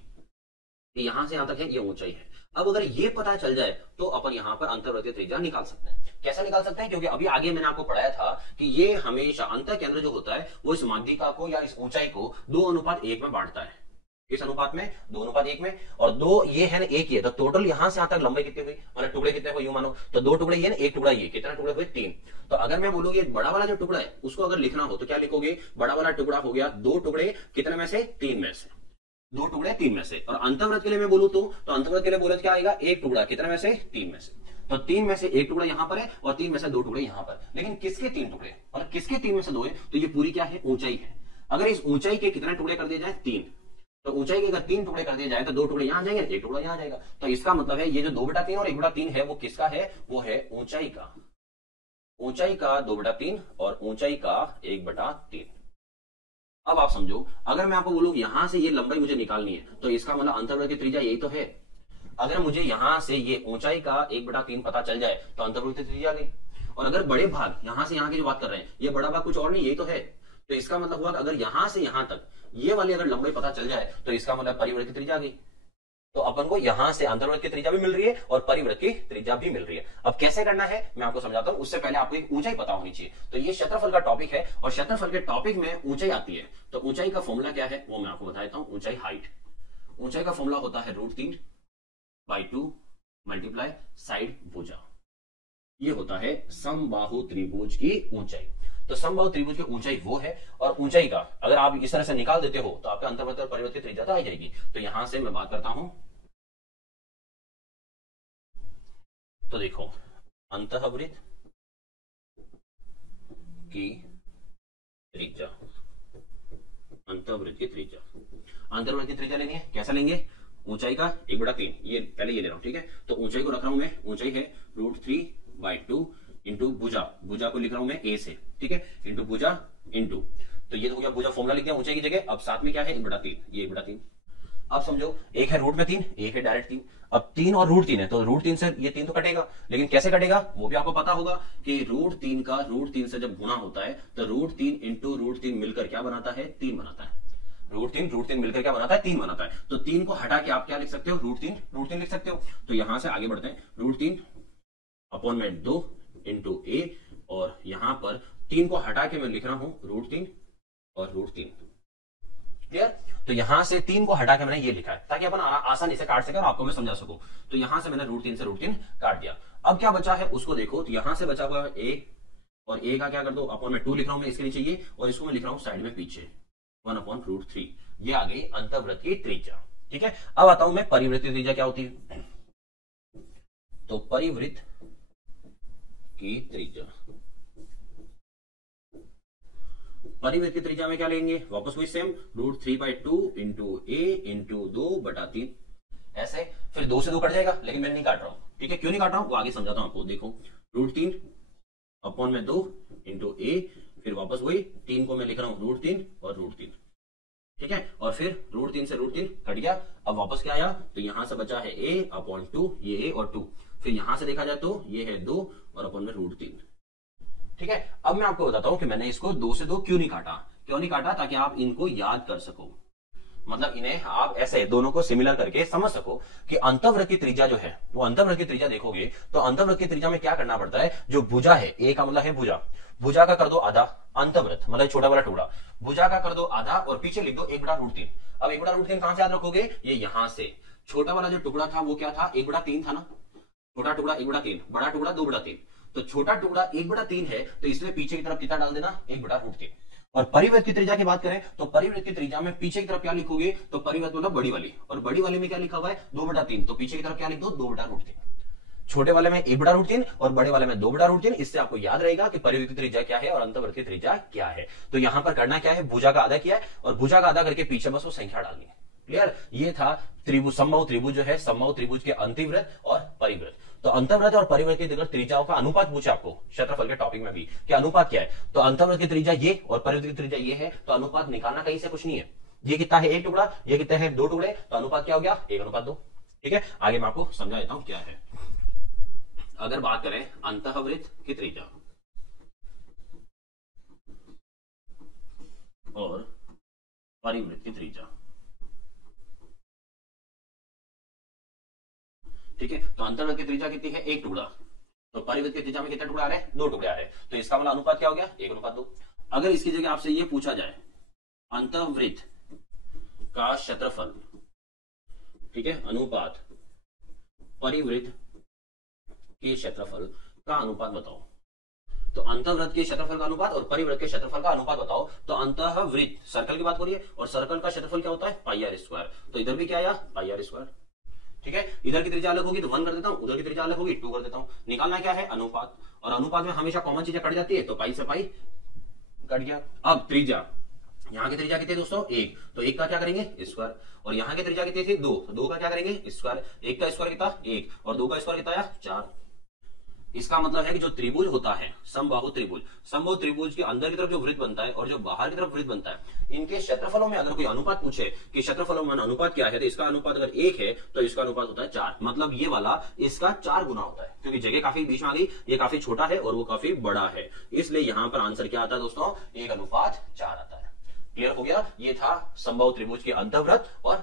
यहां से यहां तक है, ये ऊंचाई है। अब अगर ये पता चल जाए तो अपन यहां पर अंतर्वृत्तीय त्रिज्या निकाल सकते हैं। कैसे निकाल सकते हैं, क्योंकि अभी आगे मैंने आपको पढ़ाया था कि ये हमेशा अंतर केंद्र जो होता है वो इस माध्यिका को या इस ऊंचाई को 2:1 में बांटता है। इस अनुपात में 2:1 में, और 2 ये है ना, एक ही है, तो टोटल यहां से यहां तक लंबाई कितनी हुई, मतलब टुकड़े कितने हुए यूं मानो, तो 2 टुकड़े ये ना, 1 टुकड़ा ये, कितने टुकड़े हुए, 3। तो अगर मैं बोलूंगी बड़ा वाला जो टुकड़ा है उसको अगर लिखना हो तो क्या लिखोगे, बड़ा वाला टुकड़ा हो गया 2 टुकड़े कितने में से, 3 में से, 2 टुकड़े 3 में से। और अंतःवृत्त के लिए मैं बोलूं तो अंतःवृत्त के लिए बोले क्या आएगा, 1 टुकड़ा कितने में से, 3 में से। तो 3 में से 1 टुकड़ा यहां पर है और 3 में से 2 टुकड़े यहां पर, लेकिन किसके 3 टुकड़े और किसके 3 में से 2 है, तो ये पूरी क्या है, ऊंचाई है। अगर इस ऊंचाई के कितने टुकड़े कर दिए जाए, 3, तो ऊंचाई के अगर 3 टुकड़े कर दिए जाए तो 2 टुकड़े यहां जाएंगे, 1 टुकड़ा यहां जाएगा। तो इसका मतलब है ये जो 2/3 और 1/3 है वो किसका है, वो है ऊंचाई का, ऊंचाई का 2/3 और ऊंचाई का 1/3। अब आप समझो, अगर मैं आपको बोलूं यहां से ये लंबाई मुझे निकालनी है, तो इसका मतलब अंतर्वृत्त की त्रिज्या यही तो है। अगर मुझे यहां से ये ऊंचाई का 1/3 पता चल जाए तो अंतर्वृत्त की त्रिज्या गई। और अगर बड़े भाग यहां से यहां की जो बात कर रहे हैं, ये बड़ा भाग कुछ और नहीं, यही तो है। तो इसका मतलब हुआ अगर यहां से यहां तक ये वाली अगर लंबाई पता चल जाए तो इसका मतलब परिवृत्त की त्रिज्या गई। तो अपन को यहां से अंतर्वृत्त की त्रिज्या भी मिल रही है और परिवृत्त की त्रिज्या भी मिल रही है। अब कैसे करना है मैं आपको समझाता हूं, उससे पहले आपको एक ऊंचाई पता होनी चाहिए। तो ये क्षेत्रफल का टॉपिक है और क्षेत्रफल के टॉपिक में ऊंचाई आती है। तो ऊंचाई का फॉर्मूला क्या है वो मैं आपको बता देता हूं। ऊंचाई हाइट, ऊंचाई का फॉर्मूला होता है √3/2 मल्टीप्लाई साइड भुजा। ये होता है समबाहु त्रिभुज की ऊंचाई। तो समबाहु त्रिभुज की ऊंचाई वो है, और ऊंचाई का अगर आप इस तरह से निकाल देते हो तो आपका अंतर्वृत्त और परिवृत्त त्रिज्या तो आ जाएगी। तो यहां से मैं बात करता हूं, तो देखो अंतःवृत्त की त्रिज्या, अंतःवृत्त की त्रिज्या, अंतर्वृत्त की त्रिज्या लेनी है, कैसा लेंगे, ऊंचाई का 1/3, ये पहले ये ले रहा हूं, ठीक है। तो ऊंचाई को रख रहा हूं मैं, ऊंचाई है √3/2 इंटू भुजा, भुजा को लिख रहा हूं मैं ए से, ठीक है, इंटू भुजा इंटू, तो ये तो हो गया भुजा, फॉर्मूला लिख दिया ऊंचाई की जगह। अब साथ में क्या है, 1/3, ये 1/3। अब समझो एक है रूट में 3, एक है डायरेक्ट 3। अब 3 और √3 है, तो √3 से ये 3 तो कटेगा, लेकिन कैसे कटेगा वो भी आपको पता होगा कि √3 का √3 से जब गुणा होता है तो √3 इंटू √3 मिलकर क्या बनाता है, 3 बनाता है। √3 मिलकर क्या बनाता है, 3 बनाता है। तो 3 को हटा के आप क्या लिख सकते हो, √3 लिख सकते हो। तो यहां से आगे बढ़ते हैं, √3/2 इंटू ए, और यहां पर 3 को हटा के मैं लिख रहा हूं √3 और √3। क्लियर। तो यहां से 3 को हटा के मैंने ये लिखा है ताकि अपन आसानी से काट सके और आपको मैं समझा सकूं। तो यहां से मैंने √3 से √3 काट दिया। अब क्या बचा है उसको देखो, तो यहां से बचा हुआ है ए, और ए का क्या कर दो, (2 लिख रहा हूं मैं इसके नीचे ये, और इसको मैं लिख रहा हूं साइड में पीछे 1/√3। ये आ गई अंतःवृत्त की त्रिज्या, ठीक है। अब आता हूं मैं परिवृत्त की त्रिज्या क्या होती है। तो परिवृत्त की त्रिज्या। परिवृत्त की त्रिज्या में क्या लेंगे, वापस वही सेम √3/2 इंटू ए इंटू 2/3 ऐसे, फिर 2 से 2 कट जाएगा, लेकिन मैं नहीं काट रहा हूं, ठीक है। क्यों नहीं काट रहा हूं वो आगे समझाता हूं आपको। देखो √3/2 इंटू ए, फिर वापस वही 3 को मैं लिख रहा हूं √3 और √3, ठीक है। और फिर √3 से √3 कट गया, अब वापस क्या आया, तो यहां से बचा है a/2, ये a और 2, फिर यहां से देखा जाए तो ये है 2 और अपन में √3, ठीक है। अब मैं आपको बताता हूं कि मैंने इसको 2 से 2 क्यों नहीं काटा, क्यों नहीं काटा, ताकि आप इनको याद कर सको, मतलब इन्हें आप ऐसे दोनों को सिमिलर करके समझ सको कि अंतःवृत्त की त्रिज्या जो है, वो अंतःवृत्त की त्रिज्या देखोगे तो अंतःवृत्त की त्रिज्या में क्या करना पड़ता है, जो भुजा है, ए का मतलब है भुजा, भुजा का कर दो आधा, अंतःवृत्त मतलब छोटा वाला टुकड़ा, भुजा का कर दो आधा और पीछे लिख दो 1/√3। अब 1/√3 कहां से याद रखोगे, ये यहां से, छोटा वाला जो टुकड़ा था वो क्या था, 1/3 था ना, छोटा टुकड़ा 1/3, बड़ा टुकड़ा 2/3, तो छोटा टुकड़ा 1/3 है, तो इसमें पीछे की तरफ कितना डाल देना, 1/√3। और परिवृत्त की त्रिज्या की बात करें तो परिवृत्त की त्रिज्या में पीछे की तरफ क्या लिखोगे, तो परिवृत्त मतलब बड़ी वाली, और बड़ी वाली में क्या लिखा हुआ है 2/3, तो पीछे की तरफ क्या लिख दो 2/√3। छोटे वाले में 1/√3 और बड़े वाले में 2/√3। इससे आपको याद रहेगा कि परिवृत्त की त्रिज्या क्या है और अंतःवृत्त की त्रिज्या क्या है। तो यहां पर करना क्या है, भुजा का आधा किया है और भुजा का आधा करके पीछे बस वो संख्या डालनी है। क्लियर, ये था त्रिभुज, समबाहु त्रिभुज जो है, समबाहु त्रिभुज के अंतिवृत्त और परिवृत्त। तो अंतःवृत्त और परिवृत्त की त्रिज्याओं का अनुपात पूछे आपको क्षेत्रफल के टॉपिक में भी, कि अनुपात क्या है, तो अंतःवृत्त की त्रिज्या ये और परिवृत्त की त्रिज्या ये है, तो अनुपात निकालना कहीं से कुछ नहीं है, ये कितना है 1 टुकड़ा, ये कितने हैं 2 टुकड़े, तो अनुपात क्या हो गया 1/2, ठीक है। आगे मैं आपको समझा देता हूं क्या है। अगर बात करें अंतःवृत्त की त्रिज्या और परिवृत्त की त्रिज्या, ठीक है, तो अंतःवृत्त की त्रिज्या कितनी है 1 टुकड़ा, तो परिवृत्त की त्रिज्या में कितने टुकड़े आ रहे हैं 2 टुकड़े आ रहे हैं, तो इसका मतलब अनुपात क्या हो गया 1/2। अगर इसकी जगह आपसे ये पूछा जाए अंतःवृत्त का क्षेत्रफल, ठीक है, अनुपात परिवृत्त के क्षेत्रफल का अनुपात बताओ, तो अंतःवृत्त के क्षेत्रफल का अनुपात और परिवृत्त के क्षेत्रफल का अनुपात बताओ। तो अंतःवृत्त सर्कल की बात हो रही है और सर्कल का क्षेत्रफल क्या होता है πr², तो इधर भी क्या आया πr², ठीक है। इधर की त्रिज्या अलग होगी तो 1 कर देता हूं, उधर की त्रिज्या अलग होगी 2 कर देता हूं। निकालना क्या है अनुपात, और अनुपात में हमेशा कॉमन चीजें कट जाती है, तो पाई से पाई कट गया। अब त्रिज्या, यहाँ की त्रिज्या कितनी है दोस्तों 1, तो 1 का क्या करेंगे स्क्वायर, और यहाँ की त्रिज्या कितनी थी 2, तो 2 का क्या करेंगे स्क्वायर, 1 का स्क्वायर कितना 1 और 2 का स्क्वायर कितना आया 4। इसका मतलब है कि जो त्रिभुज होता है समबाहु त्रिभुज, समबाहु त्रिभुज के अंदर की तरफ जो वृत्त बनता है और जो बाहर की तरफ वृत्त बनता है, इनके क्षेत्रफलों में अगर कोई अनुपात पूछे कि क्षेत्रफलों में अनुपात क्या है, तो इसका अनुपात अगर 1 है तो इसका अनुपात होता है 4, मतलब ये वाला इसका 4 गुना होता है, क्योंकि जगह काफी बीच में आ गई, ये काफी छोटा है और वो काफी बड़ा है, इसलिए यहां पर आंसर क्या आता है दोस्तों 1/4 आता है। क्लियर हो गया, ये था समबाहु त्रिभुज के अंतःवृत्त और